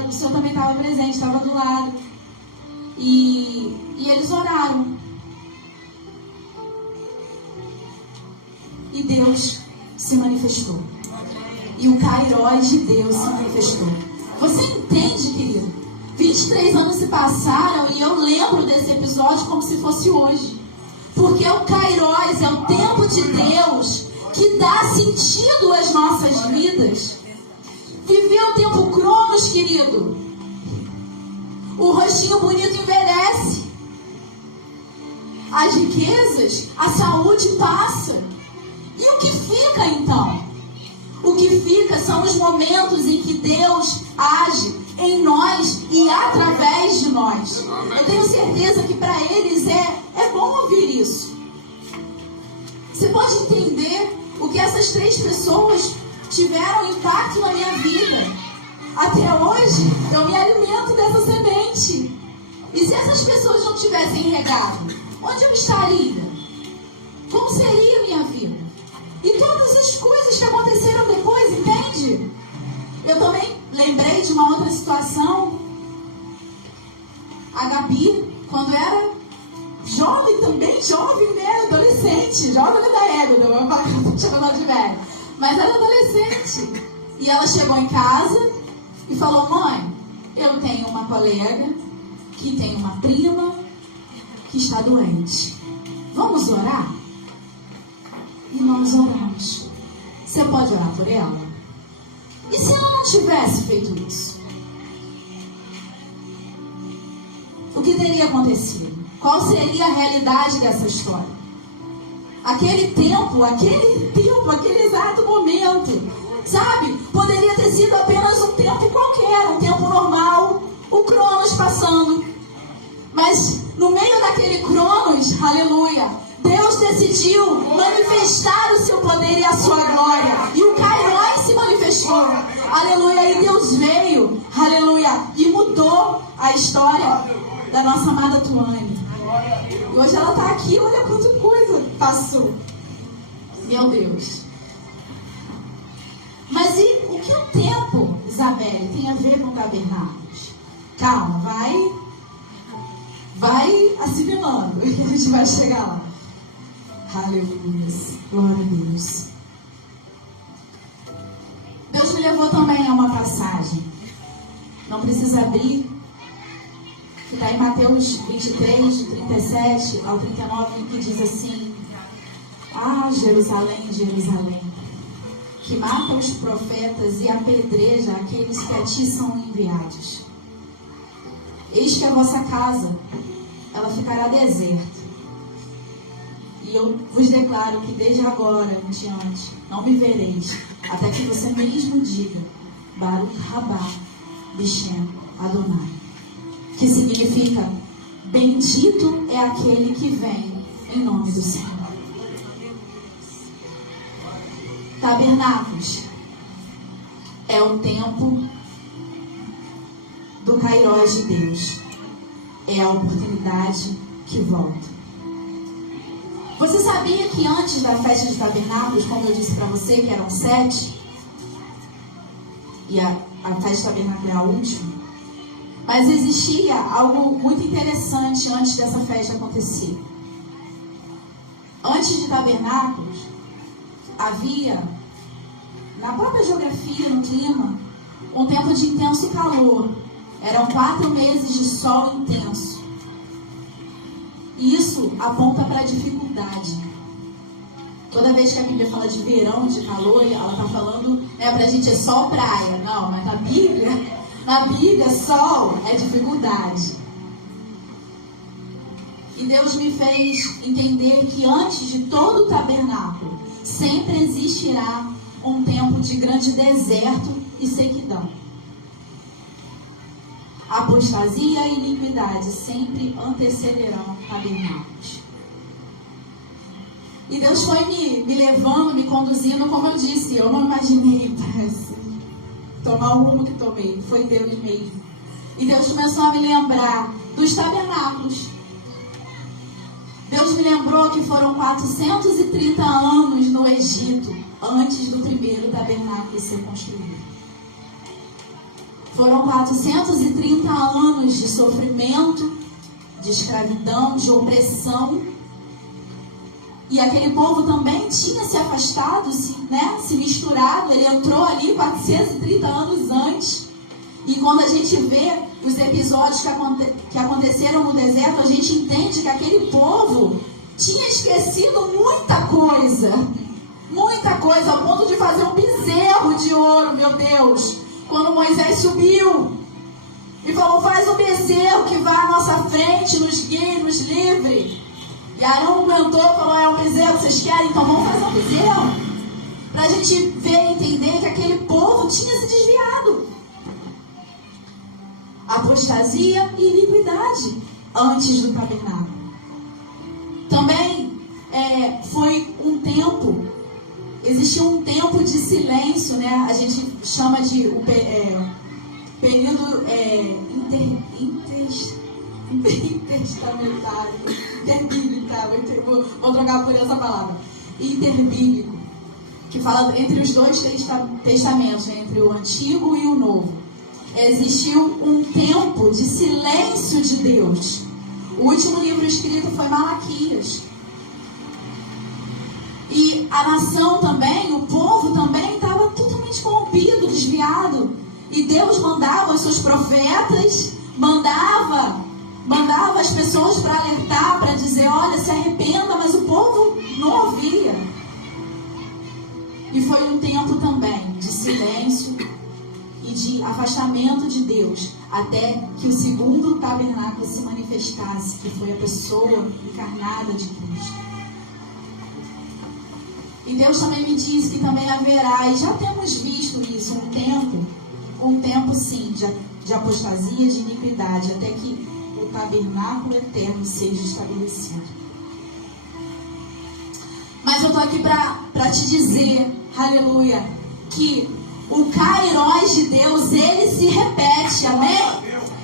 O senhor também estava presente, estava do lado. E eles oraram. E Deus se manifestou. E o Kairós de Deus se manifestou. Você entende, querido? 23 anos se passaram e eu lembro desse episódio como se fosse hoje. Porque o Kairós é o tempo de Deus que dá sentido às nossas vidas. Viver o tempo Cronos, querido. O rostinho bonito envelhece. As riquezas, a saúde passa. E o que fica então? O que fica são os momentos em que Deus age em nós e através de nós. Eu tenho certeza que para eles é bom ouvir isso. Você pode entender o que essas 3 pessoas tiveram impacto na minha vida. Até hoje, eu me alimento dessa semente. E se essas pessoas não tivessem regado, onde eu estaria? Como seria a minha vida? E todas as coisas que aconteceram depois, entende? Eu também lembrei de uma outra situação. A Gabi, quando era jovem também, jovem, né? Adolescente. Jovem não é da égua, não vou falar que eu tô chamando de velho. Mas era adolescente. E ela chegou em casa e falou, mãe, eu tenho uma colega que tem uma prima que está doente. Vamos orar? E nós oramos. Você pode orar por ela? E se ela não tivesse feito isso? O que teria acontecido? Qual seria a realidade dessa história? Aquele tempo, aquele exato momento, sabe? Poderia ter sido apenas um tempo qualquer, um tempo normal, o Cronos passando. Mas no meio daquele Cronos, aleluia, Deus decidiu manifestar o seu poder e a sua glória. E o Kairós se manifestou. Aleluia. E Deus veio. Aleluia. E mudou a história da nossa amada Tuane. E hoje ela está aqui. Olha quanta coisa passou. Meu Deus. Mas e o que o tempo, Isabelle, tem a ver com tabernáculos? Calma, vai assimilando. E a gente vai chegar lá. Aleluia, glória a Deus. Deus me levou também a uma passagem. Não precisa abrir. Que está em Mateus 23, de 37 ao 39, que diz assim: Ah, Jerusalém, Jerusalém, que mata os profetas e apedreja aqueles que a ti são enviados. Eis que a vossa casa, ela ficará deserta. E eu vos declaro que desde agora em diante não me vereis, até que você mesmo diga: Baruch Rabá Bishem Adonai, que significa: bendito é aquele que vem em nome do Senhor. Tabernáculos é o tempo do Kairós de Deus. É a oportunidade que volta. Você sabia que antes da festa de tabernáculos, como eu disse para você, que eram 7, e a festa de tabernáculos é a última, mas existia algo muito interessante antes dessa festa acontecer. Antes de tabernáculos, havia, na própria geografia, no clima, um tempo de intenso calor. Eram 4 meses de sol intenso. E isso aponta para a dificuldade. Toda vez que a Bíblia fala de verão, de calor, ela está falando, para a gente é sol, praia. Não, mas na Bíblia, sol é dificuldade. E Deus me fez entender que antes de todo o tabernáculo, sempre existirá um tempo de grande deserto e sequidão. Apostasia e iniquidade sempre antecederão tabernáculos. E Deus foi me levando, me conduzindo, como eu disse, eu não imaginei para assim. tomar o rumo que tomei. Foi Deus mesmo. E Deus começou a me lembrar dos tabernáculos. Deus me lembrou que foram 430 anos no Egito antes do primeiro tabernáculo ser construído. Foram 430 anos de sofrimento, de escravidão, de opressão. E aquele povo também tinha se afastado, se misturado. Ele entrou ali 430 anos antes. E quando a gente vê os episódios que aconteceram no deserto, a gente entende que aquele povo tinha esquecido muita coisa. Muita coisa, ao ponto de fazer um bezerro de ouro, meu Deus. Quando Moisés subiu e falou, faz um bezerro que vá à nossa frente, nos guie, nos livre. E Arão cantou e falou, é um bezerro que vocês querem? Então vamos fazer um bezerro. Para a gente ver e entender que aquele povo tinha se desviado. Apostasia e iniquidade antes do tabernáculo. Também foi um tempo, existia um tempo de silêncio, né? A gente chama de período intertestamentário, interbíblico, vou trocar por essa palavra, interbíblico, que fala entre os dois testamentos, entre o Antigo e o Novo. Existiu um tempo de silêncio de Deus. O último livro escrito foi Malaquias. E a nação também, o povo também estava totalmente corrompido, desviado. E Deus mandava os seus profetas, mandava as pessoas para alertar, para dizer, olha, se arrependa, mas o povo não ouvia. E foi um tempo também de silêncio e de afastamento de Deus, até que o segundo tabernáculo se manifestasse, que foi a pessoa encarnada de Cristo. E Deus também me disse que também haverá, e já temos visto isso, um tempo sim, de apostasia, de iniquidade, até que o tabernáculo eterno seja estabelecido. Mas eu estou aqui para te dizer, aleluia, que o Kairos de Deus, ele se repete, amém?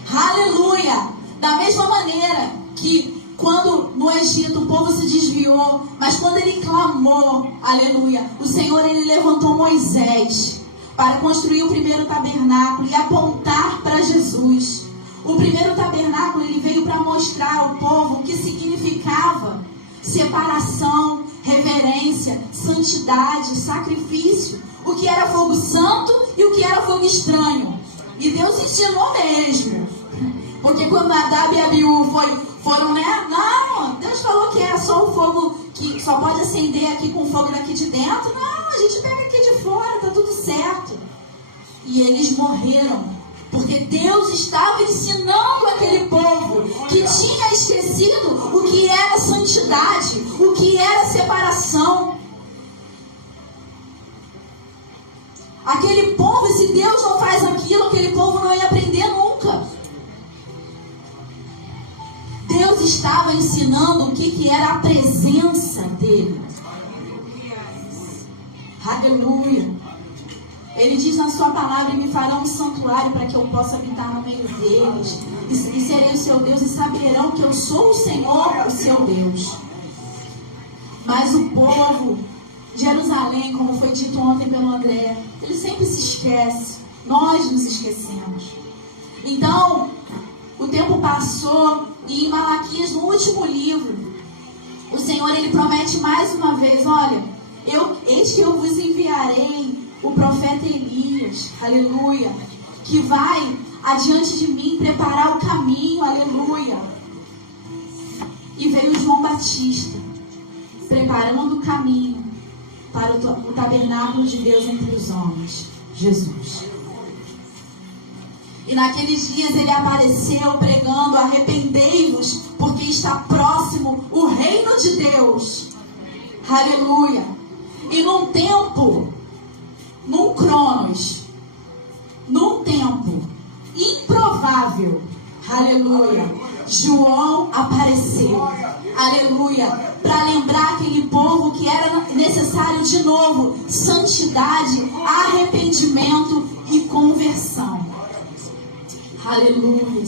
Aleluia! Da mesma maneira que quando no Egito o povo se desviou, mas quando ele clamou, aleluia, o Senhor, ele levantou Moisés para construir o primeiro tabernáculo e apontar para Jesus. O primeiro tabernáculo, ele veio para mostrar ao povo o que significava separação, reverência, santidade, sacrifício, o que era fogo santo e o que era fogo estranho. E Deus ensinou mesmo. Porque quando Nadab e Abiú foram, né? Não, Deus falou que é só o fogo que só pode acender aqui com o fogo daqui de dentro. Não, a gente pega aqui de fora, tá tudo certo. E eles morreram. Porque Deus estava ensinando aquele povo que tinha esquecido o que era santidade, o que era separação. Aquele povo, se Deus não faz aquilo, aquele povo não ia aprender nunca. Deus estava ensinando o que era a presença dele. Aleluia. Ele diz na sua palavra, me fará um santuário para que eu possa habitar no meio deles. E serei o seu Deus e saberão que eu sou o Senhor, o seu Deus. Mas o povo de Jerusalém, como foi dito ontem pelo André, ele sempre se esquece. Nós nos esquecemos. Então, o tempo passou e em Malaquias, no último livro, o Senhor, ele promete mais uma vez, olha, eis que eu vos enviarei o profeta Elias, aleluia, que vai adiante de mim preparar o caminho, aleluia. E veio João Batista, preparando o caminho para o tabernáculo de Deus entre os homens, Jesus. E naqueles dias ele apareceu pregando, arrependei-vos, porque está próximo o reino de Deus, aleluia. E num tempo, num cronos, num tempo improvável, aleluia, João apareceu, aleluia, para lembrar aquele povo que era necessário de novo santidade, arrependimento e conversão. Aleluia.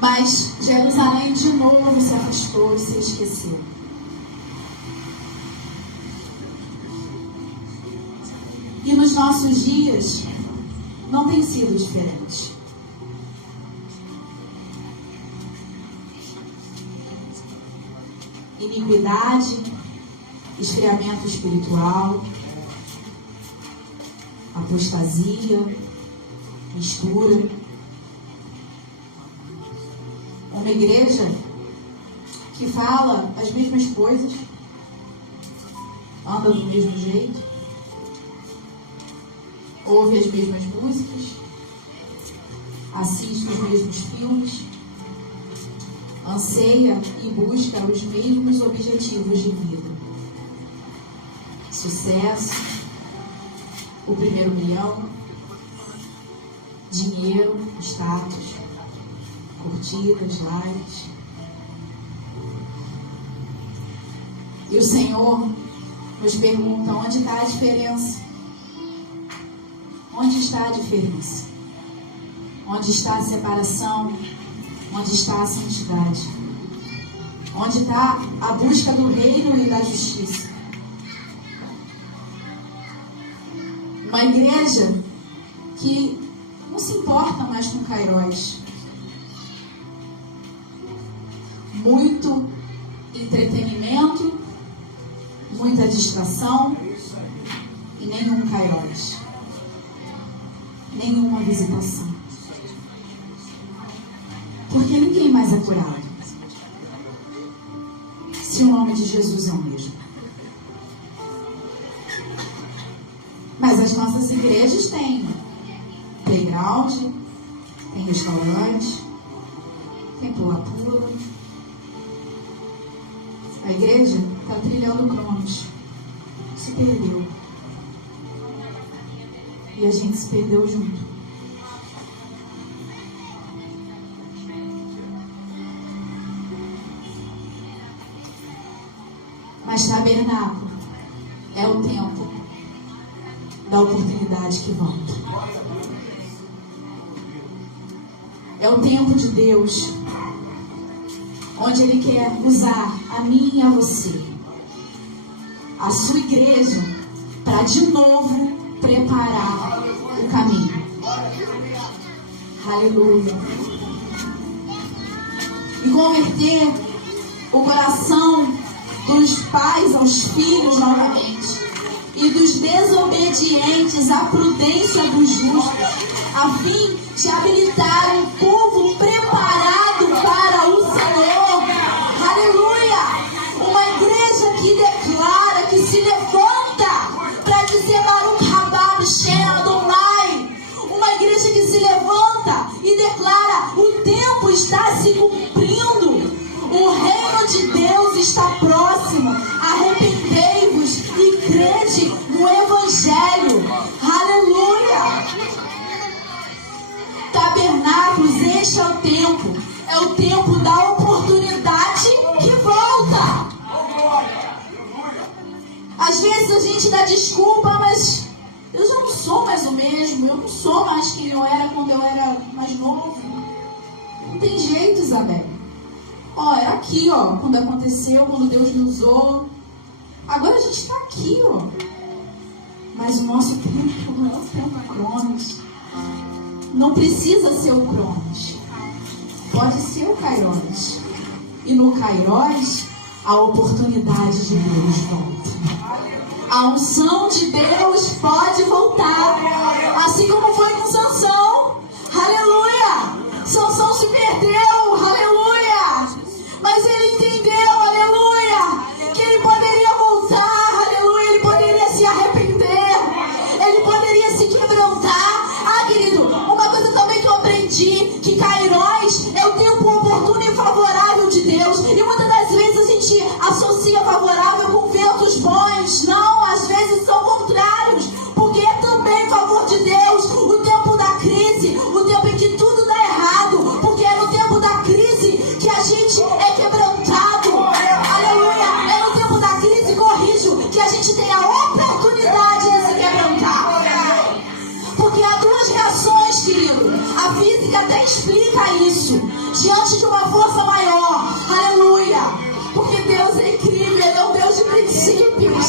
Mas Jerusalém de novo se afastou e se esqueceu. E nos nossos dias não tem sido diferente. Iniquidade, esfriamento espiritual, apostasia, mistura. Uma igreja que fala as mesmas coisas, anda do mesmo jeito, ouve as mesmas músicas, assiste os mesmos filmes, anseia e busca os mesmos objetivos de vida. Sucesso, o primeiro milhão, dinheiro, status, curtidas, likes. E o Senhor nos pergunta: onde está a diferença? Onde está a diferença? Onde está a separação? Onde está a santidade? Onde está a busca do reino e da justiça? Uma igreja que não se importa mais com Kairos. Muito entretenimento, muita distração e nenhum Kairos. Nenhuma visitação. Porque ninguém mais é curado se o nome de Jesus é o mesmo. Mas as nossas igrejas têm playground, tem restaurante, tem pula-pula. A igreja está trilhando Cronos. Se perdeu. E a gente se perdeu junto. Mas tabernáculo é o tempo da oportunidade que volta. É o tempo de Deus, onde Ele quer usar a mim e a você, a sua igreja, para de novo preparar o caminho. Aleluia. E converter o coração dos pais aos filhos novamente, e dos desobedientes à prudência dos justos, a fim de habilitar um povo preparado para o Senhor. Aleluia! Uma igreja que declara, que se levanta para dizer Baruch Haba B'Shem Adonai. Uma igreja que se levanta e declara: o tempo está se cumprindo. O reino de Deus está próximo. Arrependei-vos e crede no Evangelho. Aleluia! Tabernáculos, este é o tempo. É o tempo da oportunidade que volta. Às vezes a gente dá desculpa, mas eu já não sou mais o mesmo. Eu não sou mais quem eu era quando eu era mais novo. Não tem jeito, Isabel. Era aqui, quando aconteceu, quando Deus me usou. Agora a gente está aqui, Mas o nosso tempo não é o tempo Cronos. Não precisa ser o Cronos. Pode ser o Kairos. E no Kairos, a oportunidade de Deus volta. A unção de Deus pode voltar. Assim como foi com Sansão. Aleluia! Sansão se perdeu. Aleluia! Mas ele entendeu, aleluia, que ele poderia voltar, aleluia, ele poderia se arrepender, ele poderia se quebrantar. Querido, uma coisa também que eu aprendi, que Kairos é o tempo oportuno e favorável de Deus. E muitas das vezes a gente associa favorável com ventos bons. Não, às vezes são contrários, porque é também favorável A física até explica isso. Diante de uma força maior. Aleluia. Porque Deus é incrível. Ele é um Deus de princípios.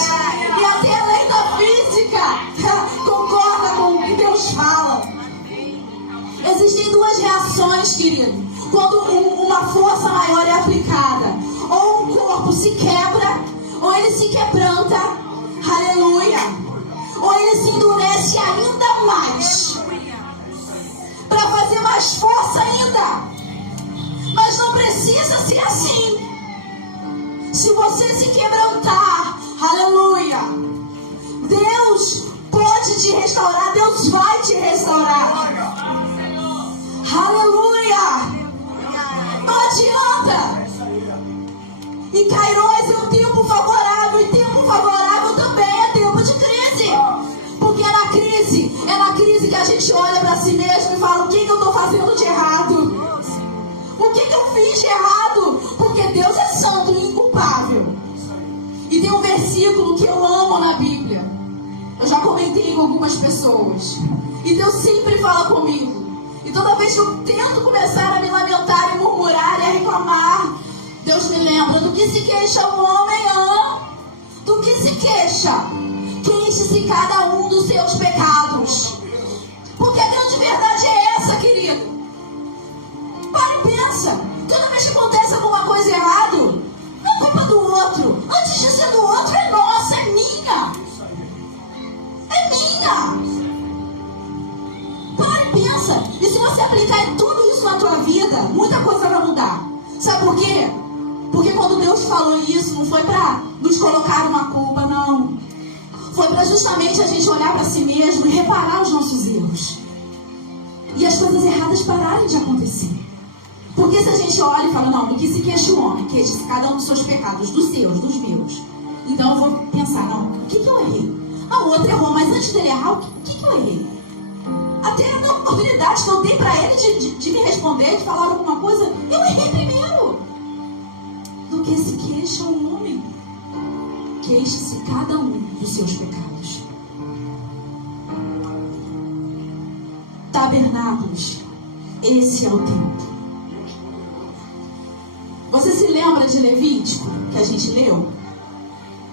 E até além da física, concorda com o que Deus fala. Existem duas reações, querido. Quando uma força maior é aplicada. Ou um corpo se quebra, ou ele se quebranta. Aleluia. Ou ele se endurece ainda mais. Para fazer mais força ainda. Mas não precisa ser assim. Se você se quebrantar, aleluia, Deus pode te restaurar. Deus vai te restaurar. Aleluia. Não adianta. E Kairos é um tempo favorável. E tempo favorável também é tempo de crise. Porque é na crise que a gente olha para si mesmo e fala: o que eu estou fazendo de errado? O que eu fiz de errado? Porque Deus é santo e inculpável. E tem um versículo que eu amo na Bíblia. Eu já comentei com algumas pessoas. E Deus sempre fala comigo. E toda vez que eu tento começar a me lamentar e murmurar e a reclamar, Deus me lembra: do que se queixa o homem? Do que se queixa? Queixe-se cada um dos seus pecados. Porque a grande verdade é essa, querido. Para e pensa. Toda vez que acontece alguma coisa errada, não é culpa do outro. Antes de ser do outro, é nossa, é minha. É minha. Para e pensa. E se você aplicar tudo isso na tua vida, muita coisa vai mudar. Sabe por quê? Porque quando Deus falou isso, não foi para nos colocar uma culpa, não. Foi para justamente a gente olhar para si mesmo e reparar os nossos erros. E as coisas erradas pararem de acontecer. Porque se a gente olha e fala: não, do que se queixa o homem? Queixa-se cada um dos seus pecados, dos seus, dos meus. Então eu vou pensar: não, o que eu errei? O outro errou, mas antes dele errar, o que eu errei? Até na oportunidade que eu dei para ele de me responder, de falar alguma coisa, eu errei primeiro. Do que se queixa o homem? Queixe-se cada um dos seus pecados. Tabernáculos, esse é o tempo. Você se lembra de Levítico, que a gente leu?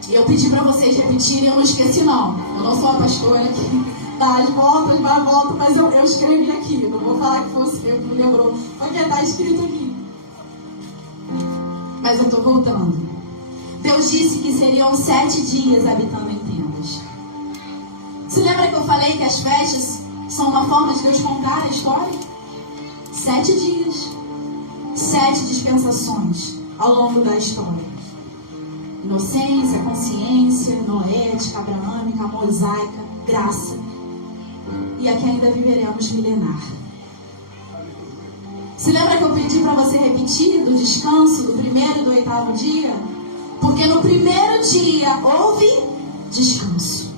Eu pedi para vocês repetirem, eu não esqueci não. Eu não sou a pastora que dá as voltas, mas eu escrevi aqui. Não vou falar que foi você que me lembrou, porque está escrito aqui. Mas eu estou voltando. Deus disse que seriam 7 dias habitando em tendas. Se lembra que eu falei que as festas são uma forma de Deus contar a história? 7 dias. 7 dispensações ao longo da história. Inocência, consciência, noética, abraâmica, mosaica, graça. E aqui ainda viveremos milenar. Se lembra que eu pedi para você repetir do descanso do primeiro e do 8º dia? Porque no primeiro dia houve descanso.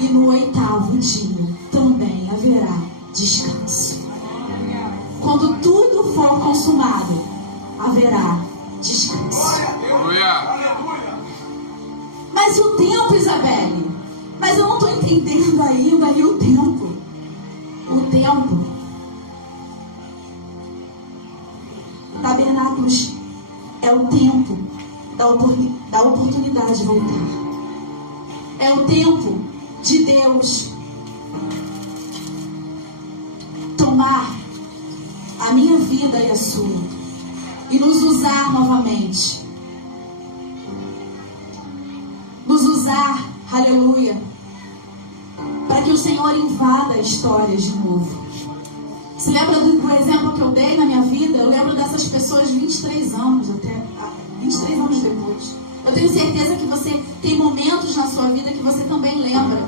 E no 8º dia também haverá descanso. Quando tudo for consumado, haverá descanso. Mas o tempo, Isabelle? Mas eu não estou entendendo ainda aí o tempo. O tempo. Tabernáculos é o tempo da oportunidade de voltar. É o tempo de Deus tomar a minha vida e a sua e nos usar novamente. Nos usar, aleluia, para que o Senhor invada histórias de novo. Se lembra do exemplo que eu dei na minha vida? Eu lembro dessas pessoas 23 anos, até 23 anos depois. Eu tenho certeza que você tem momentos na sua vida que você também lembra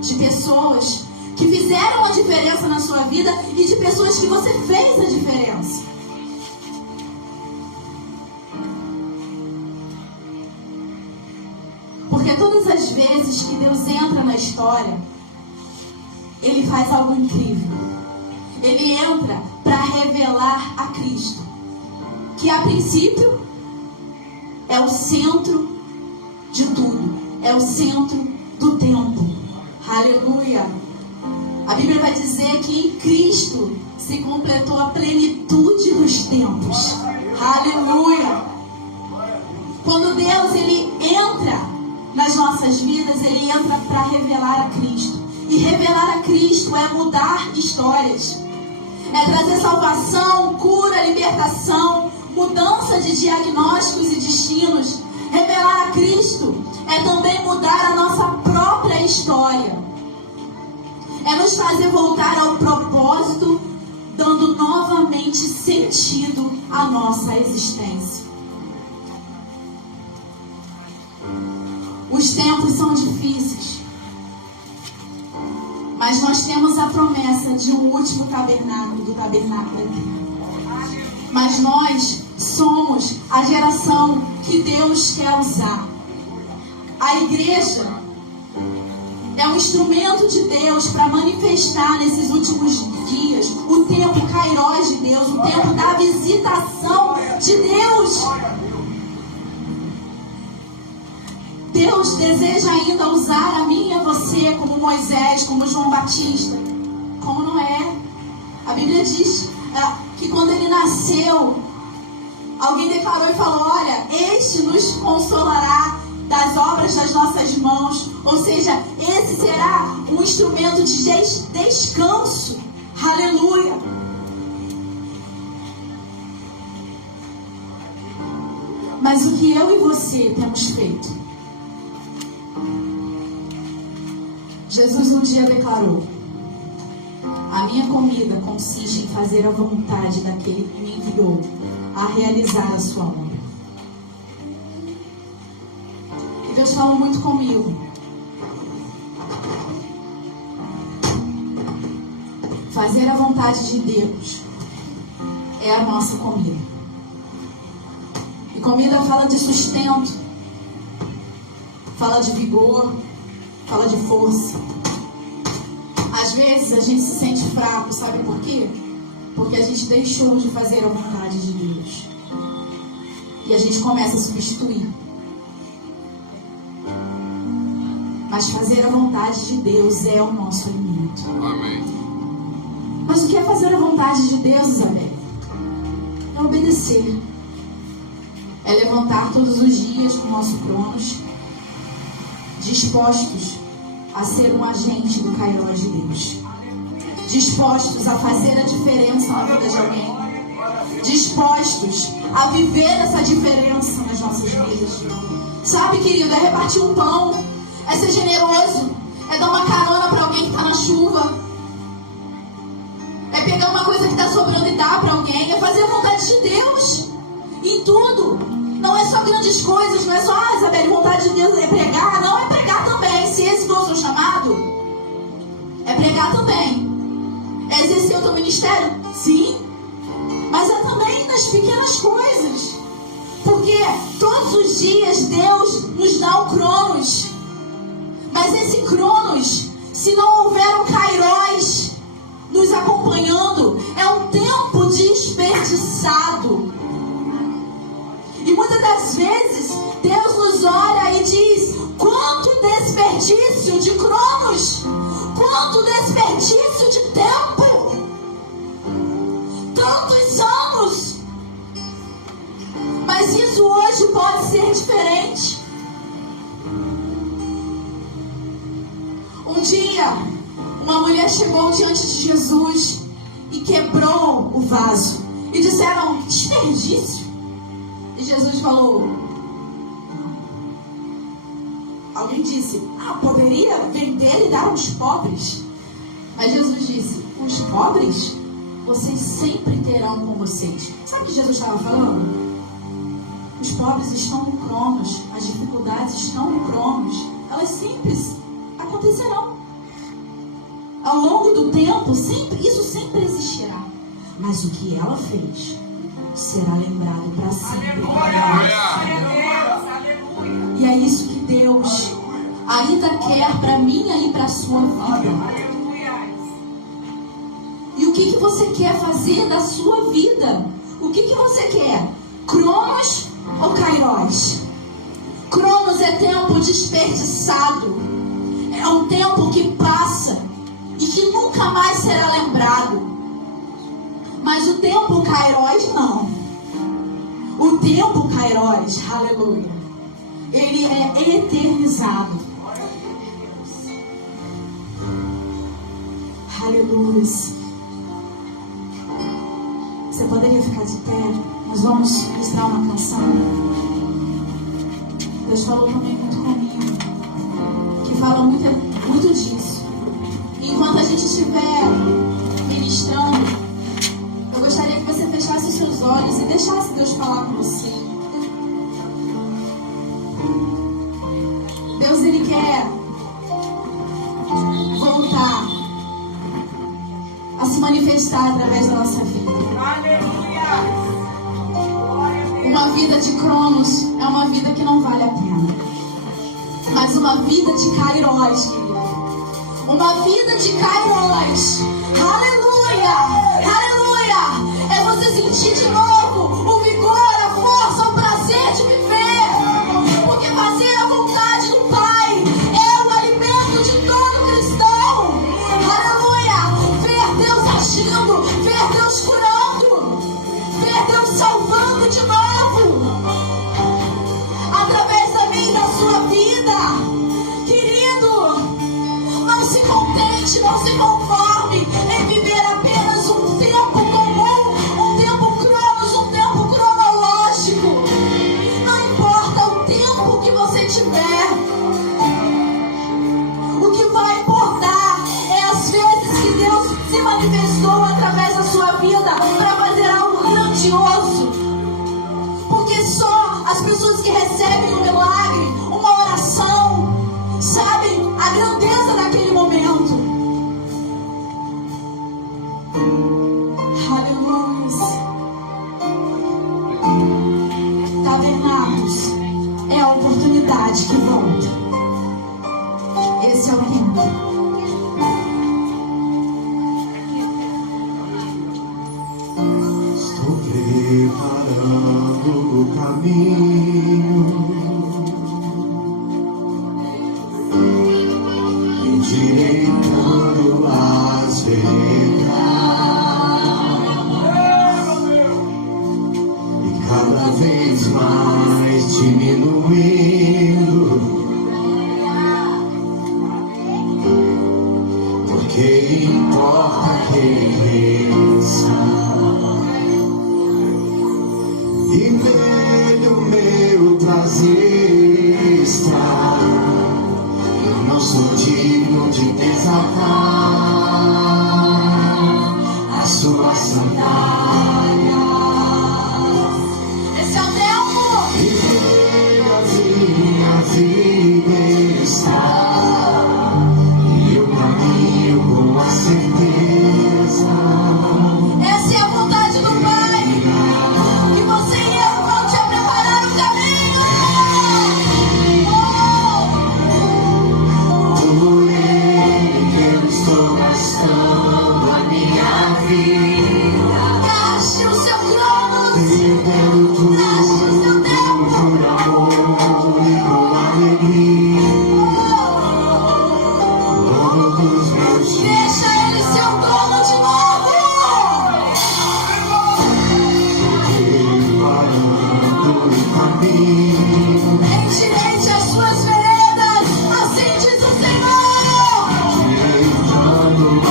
de pessoas que fizeram a diferença na sua vida e de pessoas que você fez a diferença. Porque todas as vezes que Deus entra na história, Ele faz algo incrível. Ele entra para revelar a Cristo, que a princípio é o centro de tudo, é o centro do tempo. Aleluia. A Bíblia vai dizer que em Cristo se completou a plenitude dos tempos. Aleluia! Quando Deus ele entra nas nossas vidas, ele entra para revelar a Cristo. E revelar a Cristo é mudar histórias. É trazer salvação, cura, libertação, mudança de diagnósticos e destinos. Revelar a Cristo é também mudar a nossa própria história. É nos fazer voltar ao propósito, dando novamente sentido à nossa existência. Os tempos são difíceis, mas nós temos a promessa de um último tabernáculo, do tabernáculo aqui. Mas nós somos a geração que Deus quer usar. A igreja é um instrumento de Deus para manifestar nesses últimos dias o tempo kairós de Deus, o tempo da visitação de Deus. Deus deseja ainda usar a mim e a você como Moisés, como João Batista, como Noé. A Bíblia diz que quando ele nasceu, alguém declarou e falou: olha, este nos consolará das obras das nossas mãos. Ou seja, esse será um instrumento de descanso. Aleluia! Mas o que eu e você temos feito? Jesus um dia declarou: a minha comida consiste em fazer a vontade daquele que me enviou a realizar a sua obra. E Deus fala muito comigo. Fazer a vontade de Deus é a nossa comida. E comida fala de sustento, fala de vigor, fala de força. Às vezes a gente se sente fraco, sabe por quê? Porque a gente deixou de fazer a vontade de Deus. E a gente começa a substituir. Mas fazer a vontade de Deus é o nosso alimento. Amém. Mas o que é fazer a vontade de Deus, Isabel? É obedecer. É levantar todos os dias com o nosso cronos, dispostos a ser um agente do kairós de Deus, dispostos a fazer a diferença na vida de alguém, dispostos a viver essa diferença nas nossas vidas. Sabe, querido, é repartir um pão, é ser generoso, é dar uma carona para alguém que está na chuva, é pegar uma coisa que está sobrando e dar para alguém, é fazer a vontade de Deus em tudo. Não é só grandes coisas, não é só, Isabel, vontade de Deus é pregar. Não, é pregar também. Se esse for o seu chamado, é pregar também. É exercer o teu ministério? Sim. Mas é também nas pequenas coisas. Porque todos os dias Deus nos dá um cronos. Mas esse cronos, se não houver um kairós nos acompanhando, é um tempo desperdiçado. E muitas das vezes, Deus nos olha e diz: quanto desperdício de cronos, quanto desperdício de tempo, tantos anos. Mas isso hoje pode ser diferente. Um dia, uma mulher chegou diante de Jesus e quebrou o vaso. E disseram: desperdício. E Jesus falou: alguém disse: poderia vender e dar aos pobres. Mas Jesus disse: os pobres vocês sempre terão com vocês. Sabe o que Jesus estava falando? Os pobres estão no cronos, as dificuldades estão no cronos, elas sempre acontecerão. Ao longo do tempo, isso sempre existirá. Mas o que ela fez será lembrado para sempre. E é isso que Deus ainda quer para mim e para a sua vida. E o que você quer fazer da sua vida? O que você quer? Cronos ou kairós? Cronos é tempo desperdiçado. É um tempo que passa. e que nunca mais será lembrado. Mas o tempo Kairos não. O tempo Kairos, aleluia, ele é eternizado. Aleluia. Você poderia ficar de pé? Nós vamos ministrar uma canção. Deus falou também muito comigo, que fala muito disso. E enquanto a gente estiver ministrando, eu gostaria que você fechasse os seus olhos e deixasse Deus falar com você. Deus, Ele quer voltar a se manifestar através da nossa vida. Uma vida de Cronos é uma vida que não vale a pena. Mas uma vida de Kairos, querida. Uma vida de Kairos. Aleluia! Aleluia! É você sentir de novo o vigor, a força, o prazer de viver. Porque fazer a vontade do Pai é o alimento de todo cristão. Aleluia! Ver Deus agindo, ver Deus curando, ver Deus salvando de novo. Através da minha e da sua vida. Querido, não se contente, não se conforme em viver apenas um tempo comum, um tempo cronos, um tempo cronológico. Não importa o tempo que você tiver. O que vai importar é as vezes que Deus se manifestou através da sua vida para fazer algo grandioso. Porque só as pessoas que recebem um milagre, uma oração, sabem a grandeza daquele momento. Aleluia. Tabernáculos é a oportunidade que volta. Esse é o tempo. Preparando o caminho, endireitando as veredas, e cada vez mais diminuindo, porque importa quem está. E nele o meu prazer está. Eu não sou digno de desatar as suas sandálias. Esse é o tempo. E nele a minha vida está. E eu caminho com a certeza. Essa é a vontade do Pai. Que você e eu vão te preparar o caminho. Por ele eu estou gastando a minha vida. Gaste o seu Cronos. Vivendo tudo Gaste o seu tempo. por amor e com alegria. Todos meus dias. Deixa ele ser o dono de novo. Preparando o caminho, Endireite as suas veredas. Assim diz o Senhor. direitando a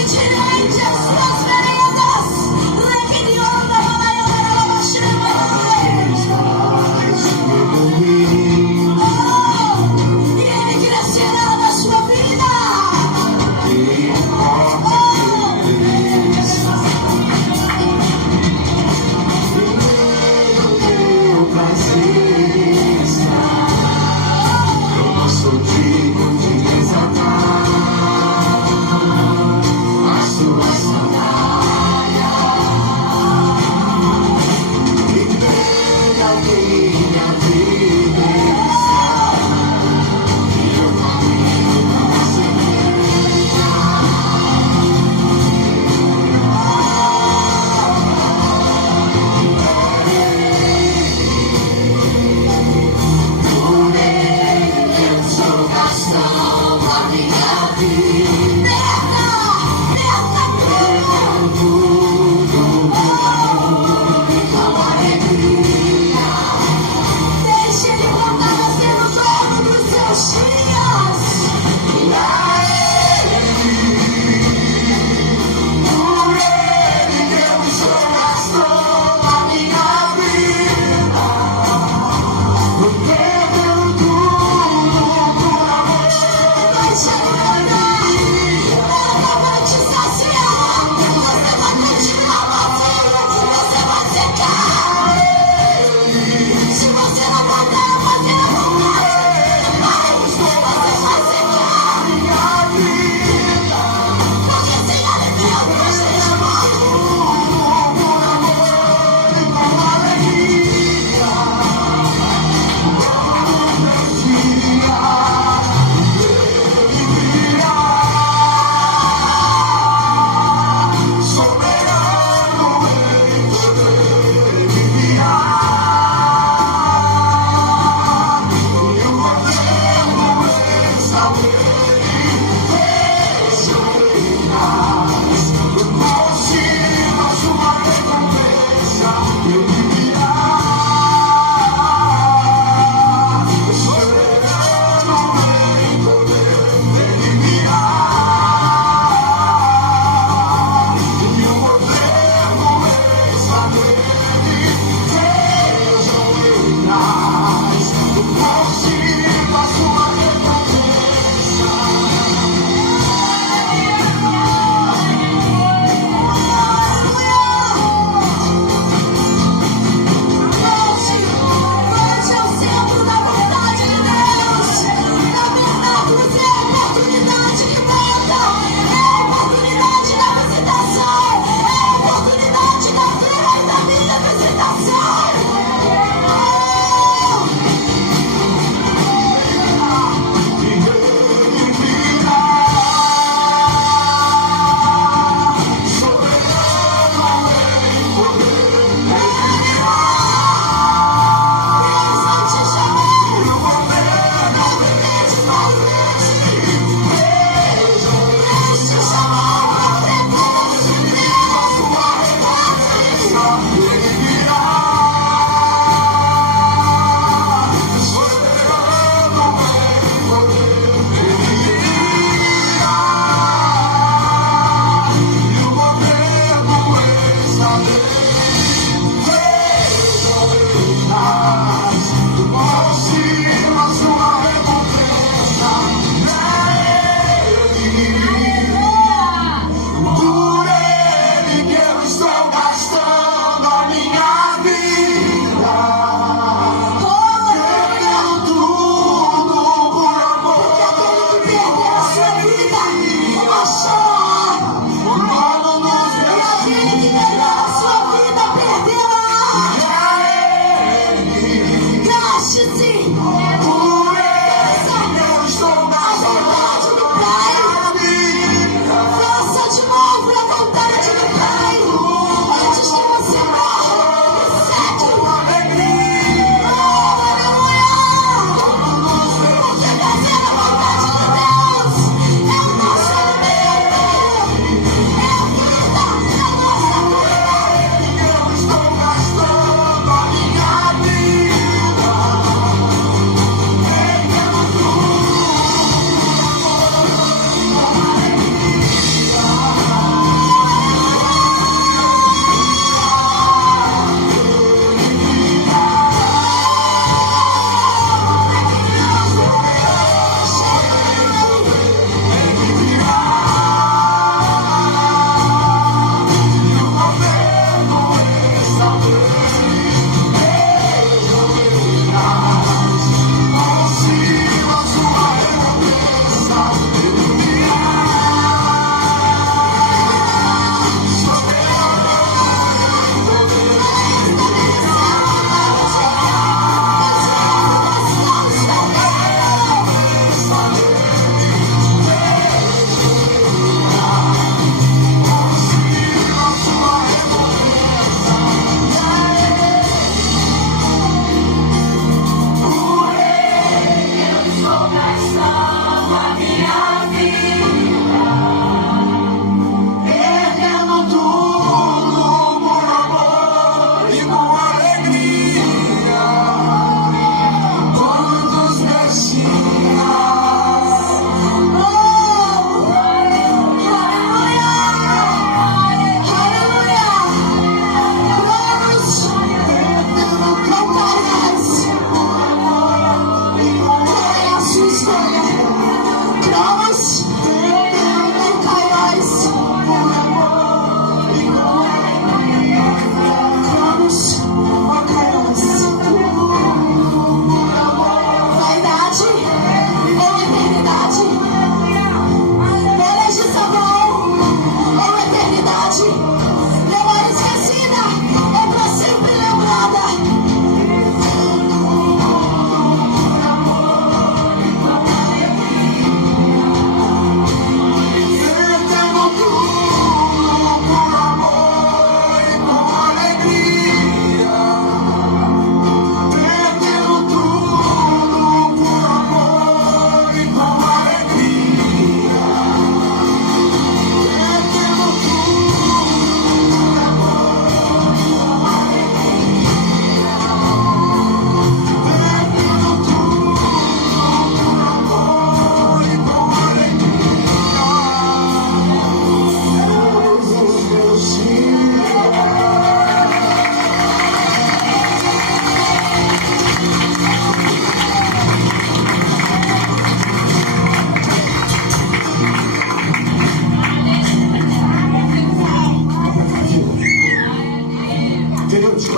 Endireite as suas veredas.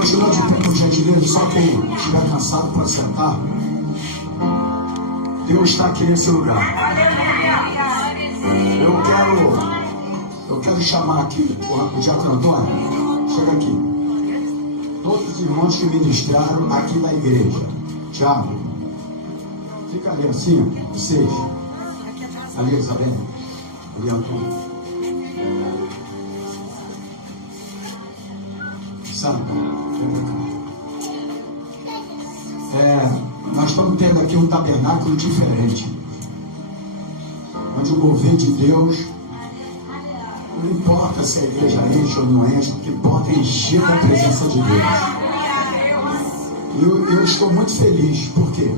Continua de pé, por gentileza. Só quem estiver cansado pode sentar. Deus está aqui nesse lugar. Eu quero chamar aqui o diácono Antônio. Chega aqui. Todos os irmãos que ministraram aqui na igreja. Tiago, fica ali assim, vocês. Ali, Isabel. Ali, Antônio. Sabe? Nós estamos tendo aqui um tabernáculo diferente, onde o mover de Deus, não importa se a igreja enche ou não enche, o que importa é encher da presença de Deus. E eu estou muito feliz. Por quê?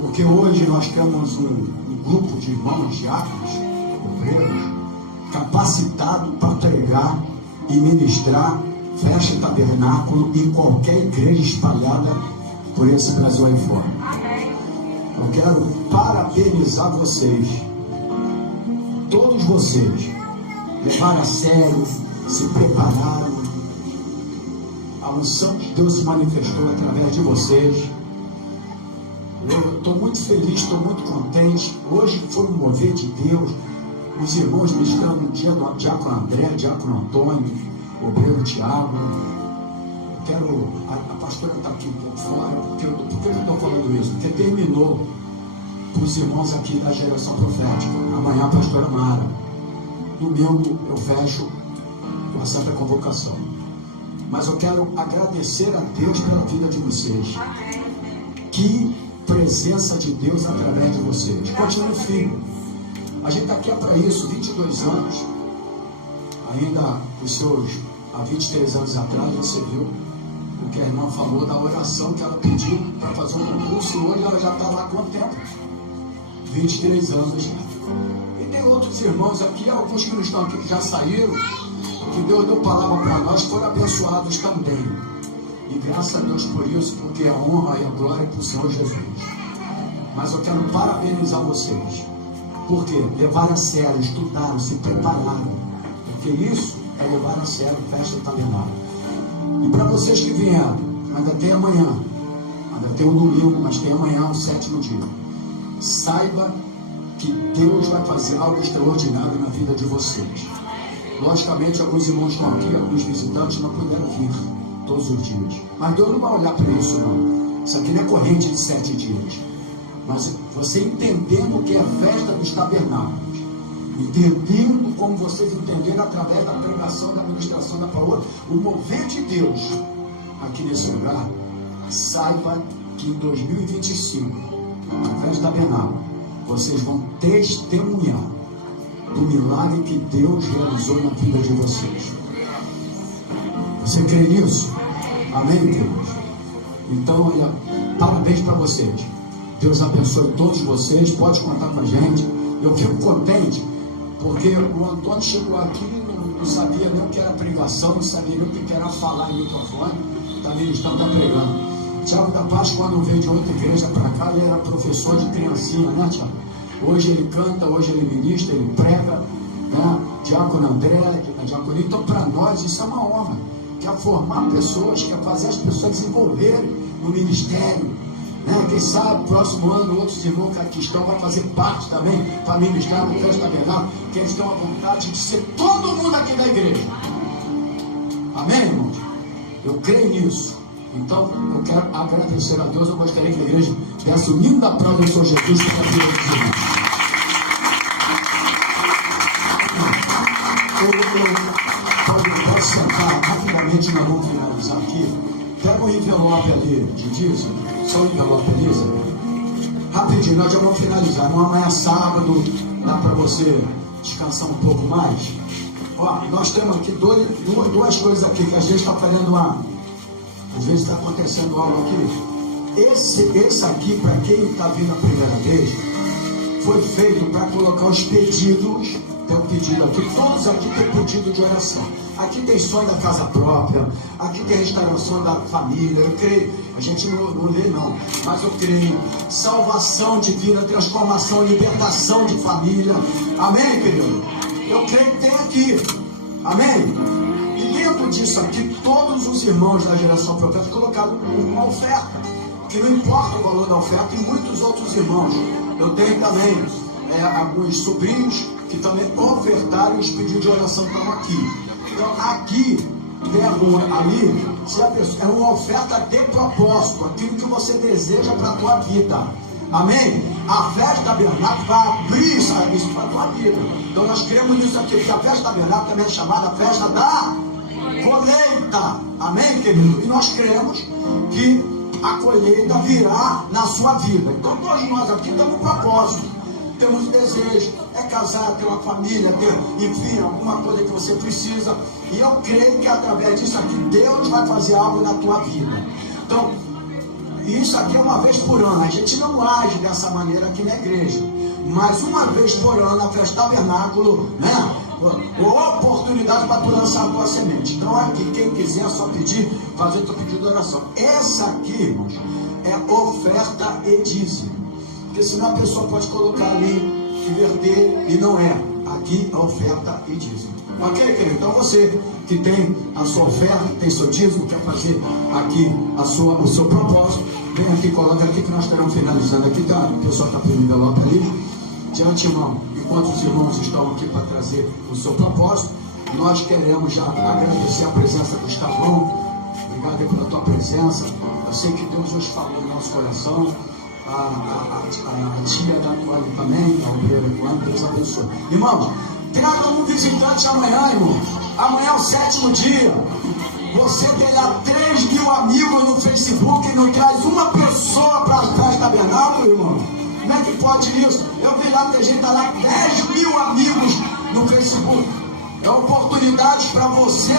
Porque hoje nós temos um grupo de irmãos diáconos, obreiros, capacitado para pregar e ministrar festa e tabernáculo em qualquer igreja espalhada por esse Brasil aí fora. Eu quero parabenizar vocês, todos vocês, levaram a sério, se prepararam, a unção de Deus se manifestou através de vocês. Eu estou muito feliz, estou muito contente. Hoje foi um mover de Deus. Os irmãos ministrando no dia do diácono André, diácono Antônio, o obreiro Tiago. A pastora está aqui por fora. Por que eu estou falando isso? Porque terminou para os irmãos aqui da geração profética. Amanhã a pastora Mara. Domingo eu fecho com a Santa Convocação. Mas eu quero agradecer a Deus pela vida de vocês. Que presença de Deus através de vocês. Continue firme. A gente está aqui para isso, 22 anos. Ainda os seus, há 23 anos atrás, você viu o que a irmã falou da oração que ela pediu para fazer um concurso, e hoje ela já está lá há quanto tempo? 23 anos já. E tem outros irmãos aqui, alguns que não estão aqui, que já saíram, que Deus deu palavra para nós, foram abençoados também. E graças a Deus por isso, porque a honra e a glória é para o Senhor Jesus. Mas eu quero parabenizar vocês, porque levaram a sério, estudaram, se prepararam. Porque isso é levar a sério a festa do tabernáculo. E para vocês que vieram, ainda tem amanhã, ainda tem o domingo, mas tem amanhã, o 7º dia. Saiba que Deus vai fazer algo extraordinário na vida de vocês. Logicamente, alguns irmãos estão aqui, alguns visitantes não puderam vir todos os dias. Mas Deus não vai olhar para isso, não. Isso aqui não é corrente de 7 dias. Mas você entendendo o que é a festa dos tabernáculos, entendendo como vocês entenderam através da pregação, da ministração da palavra, o mover de Deus aqui nesse lugar, saiba que em 2025, na festa do tabernáculo, vocês vão testemunhar do milagre que Deus realizou na vida de vocês. Você crê nisso? Amém, Deus? Então, olha, parabéns para vocês. Deus abençoe todos vocês. Pode contar com a gente. Eu fico contente porque o Antônio chegou aqui e não sabia nem o que era pregação, não sabia nem o que era falar em microfone. Está ministrando, está pregando. Tiago da Paz, quando veio de outra igreja para cá, ele era professor de criancinha, né, Tiago? Hoje ele canta, hoje ele ministra, ele prega, né? Diácono André, diácono. Então, para nós, isso é uma honra. Quer formar pessoas, quer fazer as pessoas desenvolverem no ministério. Né? Quem sabe, próximo ano, outros irmãos que aqui estão vão fazer parte também para ministrar no Festa Tabernáculo, que eles têm a vontade de ser todo mundo aqui da igreja. Amém, irmãos? Eu creio nisso. Então, eu quero agradecer a Deus. Eu gostaria que a igreja desse o hino da prova do Senhor Jesus para a vida dos irmãos. Eu posso sentar rapidamente, nós vamos finalizar aqui. Pega um envelope ali de dízimo. Só um envelope ali, rapidinho, nós já vamos finalizar. Amanhã é sábado, dá para você descansar um pouco mais. Ó, nós temos aqui duas coisas aqui que a gente está fazendo às vezes está acontecendo algo aqui. Esse aqui, para quem está vindo a primeira vez, foi feito para colocar os pedidos. Tem um pedido aqui, todos aqui tem pedido de oração. Aqui tem sonho da casa própria, aqui tem restauração da família. Eu creio, a gente não lê não, mas eu creio. Salvação divina, transformação, libertação de família. Amém, querido? Eu creio que tem aqui. Amém? E dentro disso aqui, todos os irmãos da geração profética colocaram uma oferta, que não importa o valor da oferta, e muitos outros irmãos. Eu tenho também alguns sobrinhos que também ofertaram os pedidos de oração estão aqui. Então aqui tem algum ali, se a pessoa, é uma oferta de propósito, aquilo que você deseja para a tua vida. Amém? A festa tabernáculo vai abrir isso para a tua vida. Então nós cremos nisso aqui, que a festa tabernáculo também é chamada festa da colheita. Amém, querido? E nós cremos que a colheita virá na sua vida. Então todos nós aqui temos um propósito, temos desejo, é casar, ter uma família, ter, enfim, alguma coisa que você precisa. E eu creio que através disso aqui Deus vai fazer algo na tua vida. Então, isso aqui é uma vez por ano. A gente não age dessa maneira aqui na igreja, mas uma vez por ano a festa tabernáculo, né? Oportunidade para tu lançar a tua semente. Então aqui, quem quiser só pedir, fazer o teu pedido de oração. Essa aqui, irmãos, é oferta e dízimo. Porque senão a pessoa pode colocar ali, inverter, e não é. Aqui é oferta e dízimo. Ok, querido? Então você que tem a sua oferta, tem seu dízimo, quer fazer aqui o seu propósito, vem aqui, coloca aqui que nós estaremos finalizando. Aqui tá, a pessoa está pedindo envelope ali. De antemão, enquanto os irmãos estão aqui para trazer o seu propósito, nós queremos já agradecer a presença do Gustavão. Obrigado pela tua presença. Eu sei que Deus nos falou no nosso coração. A tia da Atuane também, a obreira Atuane, Deus abençoe. Irmão, traga um visitante amanhã, irmão. Amanhã é o 7º dia. Você tem lá 3.000 amigos no Facebook e não traz uma pessoa para a festa tabernáculo, irmão. Como é que pode isso? Eu vi lá que a gente está lá 10.000 amigos no Facebook. É oportunidade para você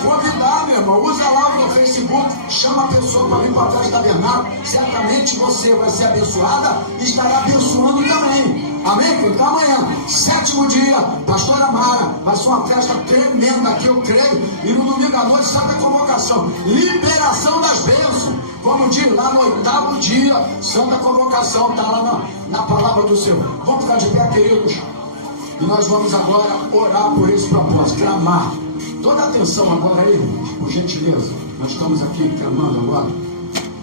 convidar, meu irmão. Usa lá no Facebook, chama a pessoa para vir para a festa tabernáculo. Certamente você vai ser abençoada e estará abençoando também. Amém? Então amanhã, 7º dia, pastora Mara, vai ser uma festa tremenda aqui, eu creio. E no domingo à noite, Santa Convocação, liberação das bênçãos. Como diz lá no 8º dia, Santa Convocação, está lá na palavra do Senhor. Vamos ficar de pé, queridos. E nós vamos agora orar por esse propósito, clamar. Toda a atenção agora aí, por gentileza. Nós estamos aqui clamando agora.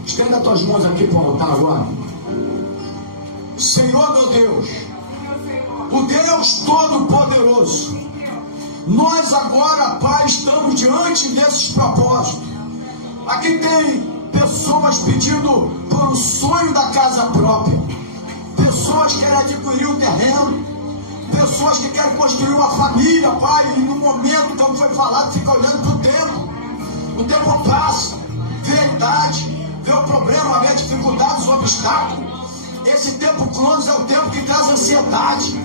Estenda as tuas mãos aqui para o altar agora. Senhor meu Deus, o Deus Todo-Poderoso, nós agora, Pai, estamos diante desses propósitos. Aqui tem pessoas pedindo por um sonho da casa própria, pessoas que querem adquirir um terreno, pessoas que querem construir uma família, Pai, e no momento, como foi falado, fica olhando para o tempo. O tempo passa, vê a idade, vê o problema, vê a dificuldade, os obstáculos. Esse tempo cronos é o tempo que traz ansiedade,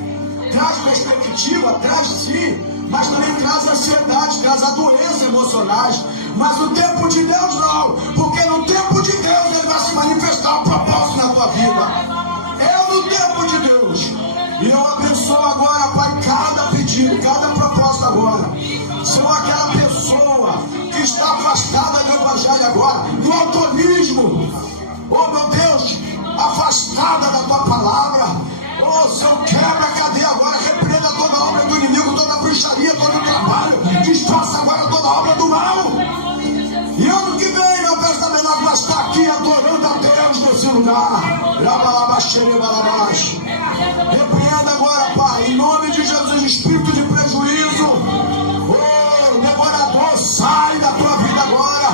traz perspectiva, traz sim, mas também traz ansiedade, traz a doença emocionais. Mas no tempo de Deus não, porque no tempo de Deus Ele vai se manifestar o propósito na tua vida. É no tempo de Deus. E eu abençoo agora, Pai, cada pedido, cada propósito agora. Senhor, aquela pessoa que está afastada do Evangelho agora, do autonismo, oh meu Deus, afastada da tua palavra. Oh, Senhor, quebra a cadeia agora, repreenda toda a obra do inimigo, toda a bruxaria, todo o trabalho, desfaça agora toda a obra do mal. E ano que vem, meu Deus, também nós vamos estar aqui adorando a Deus nesse lugar. Repreenda agora, Pai, em nome de Jesus, espírito de prejuízo. Oh, devorador, sai da tua vida agora.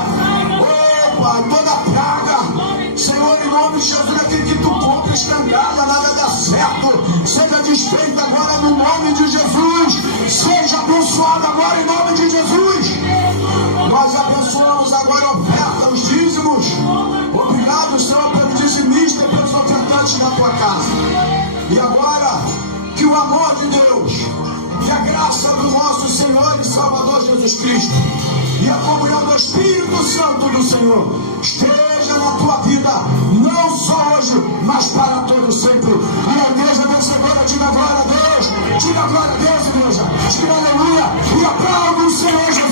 Oh, Pai, toda praga, Senhor, em nome de Jesus, aquele que tu compra escandalha, nada dá certo, seja desfeito agora no nome de Jesus, seja abençoado agora em nome de Jesus. Nós abençoamos agora a oferta, os dízimos. Obrigado, Senhor, pelo dizimista e pelos ofertantes da tua casa. E agora, que o amor de Deus, que a graça do nosso Senhor e Salvador Jesus Cristo e a comunhão do Espírito Santo do Senhor esteja na tua vida, não só hoje, mas para todo sempre. E a igreja vencedora, diga glória a Deus, igreja, diga aleluia, e aplauda o Senhor Jesus.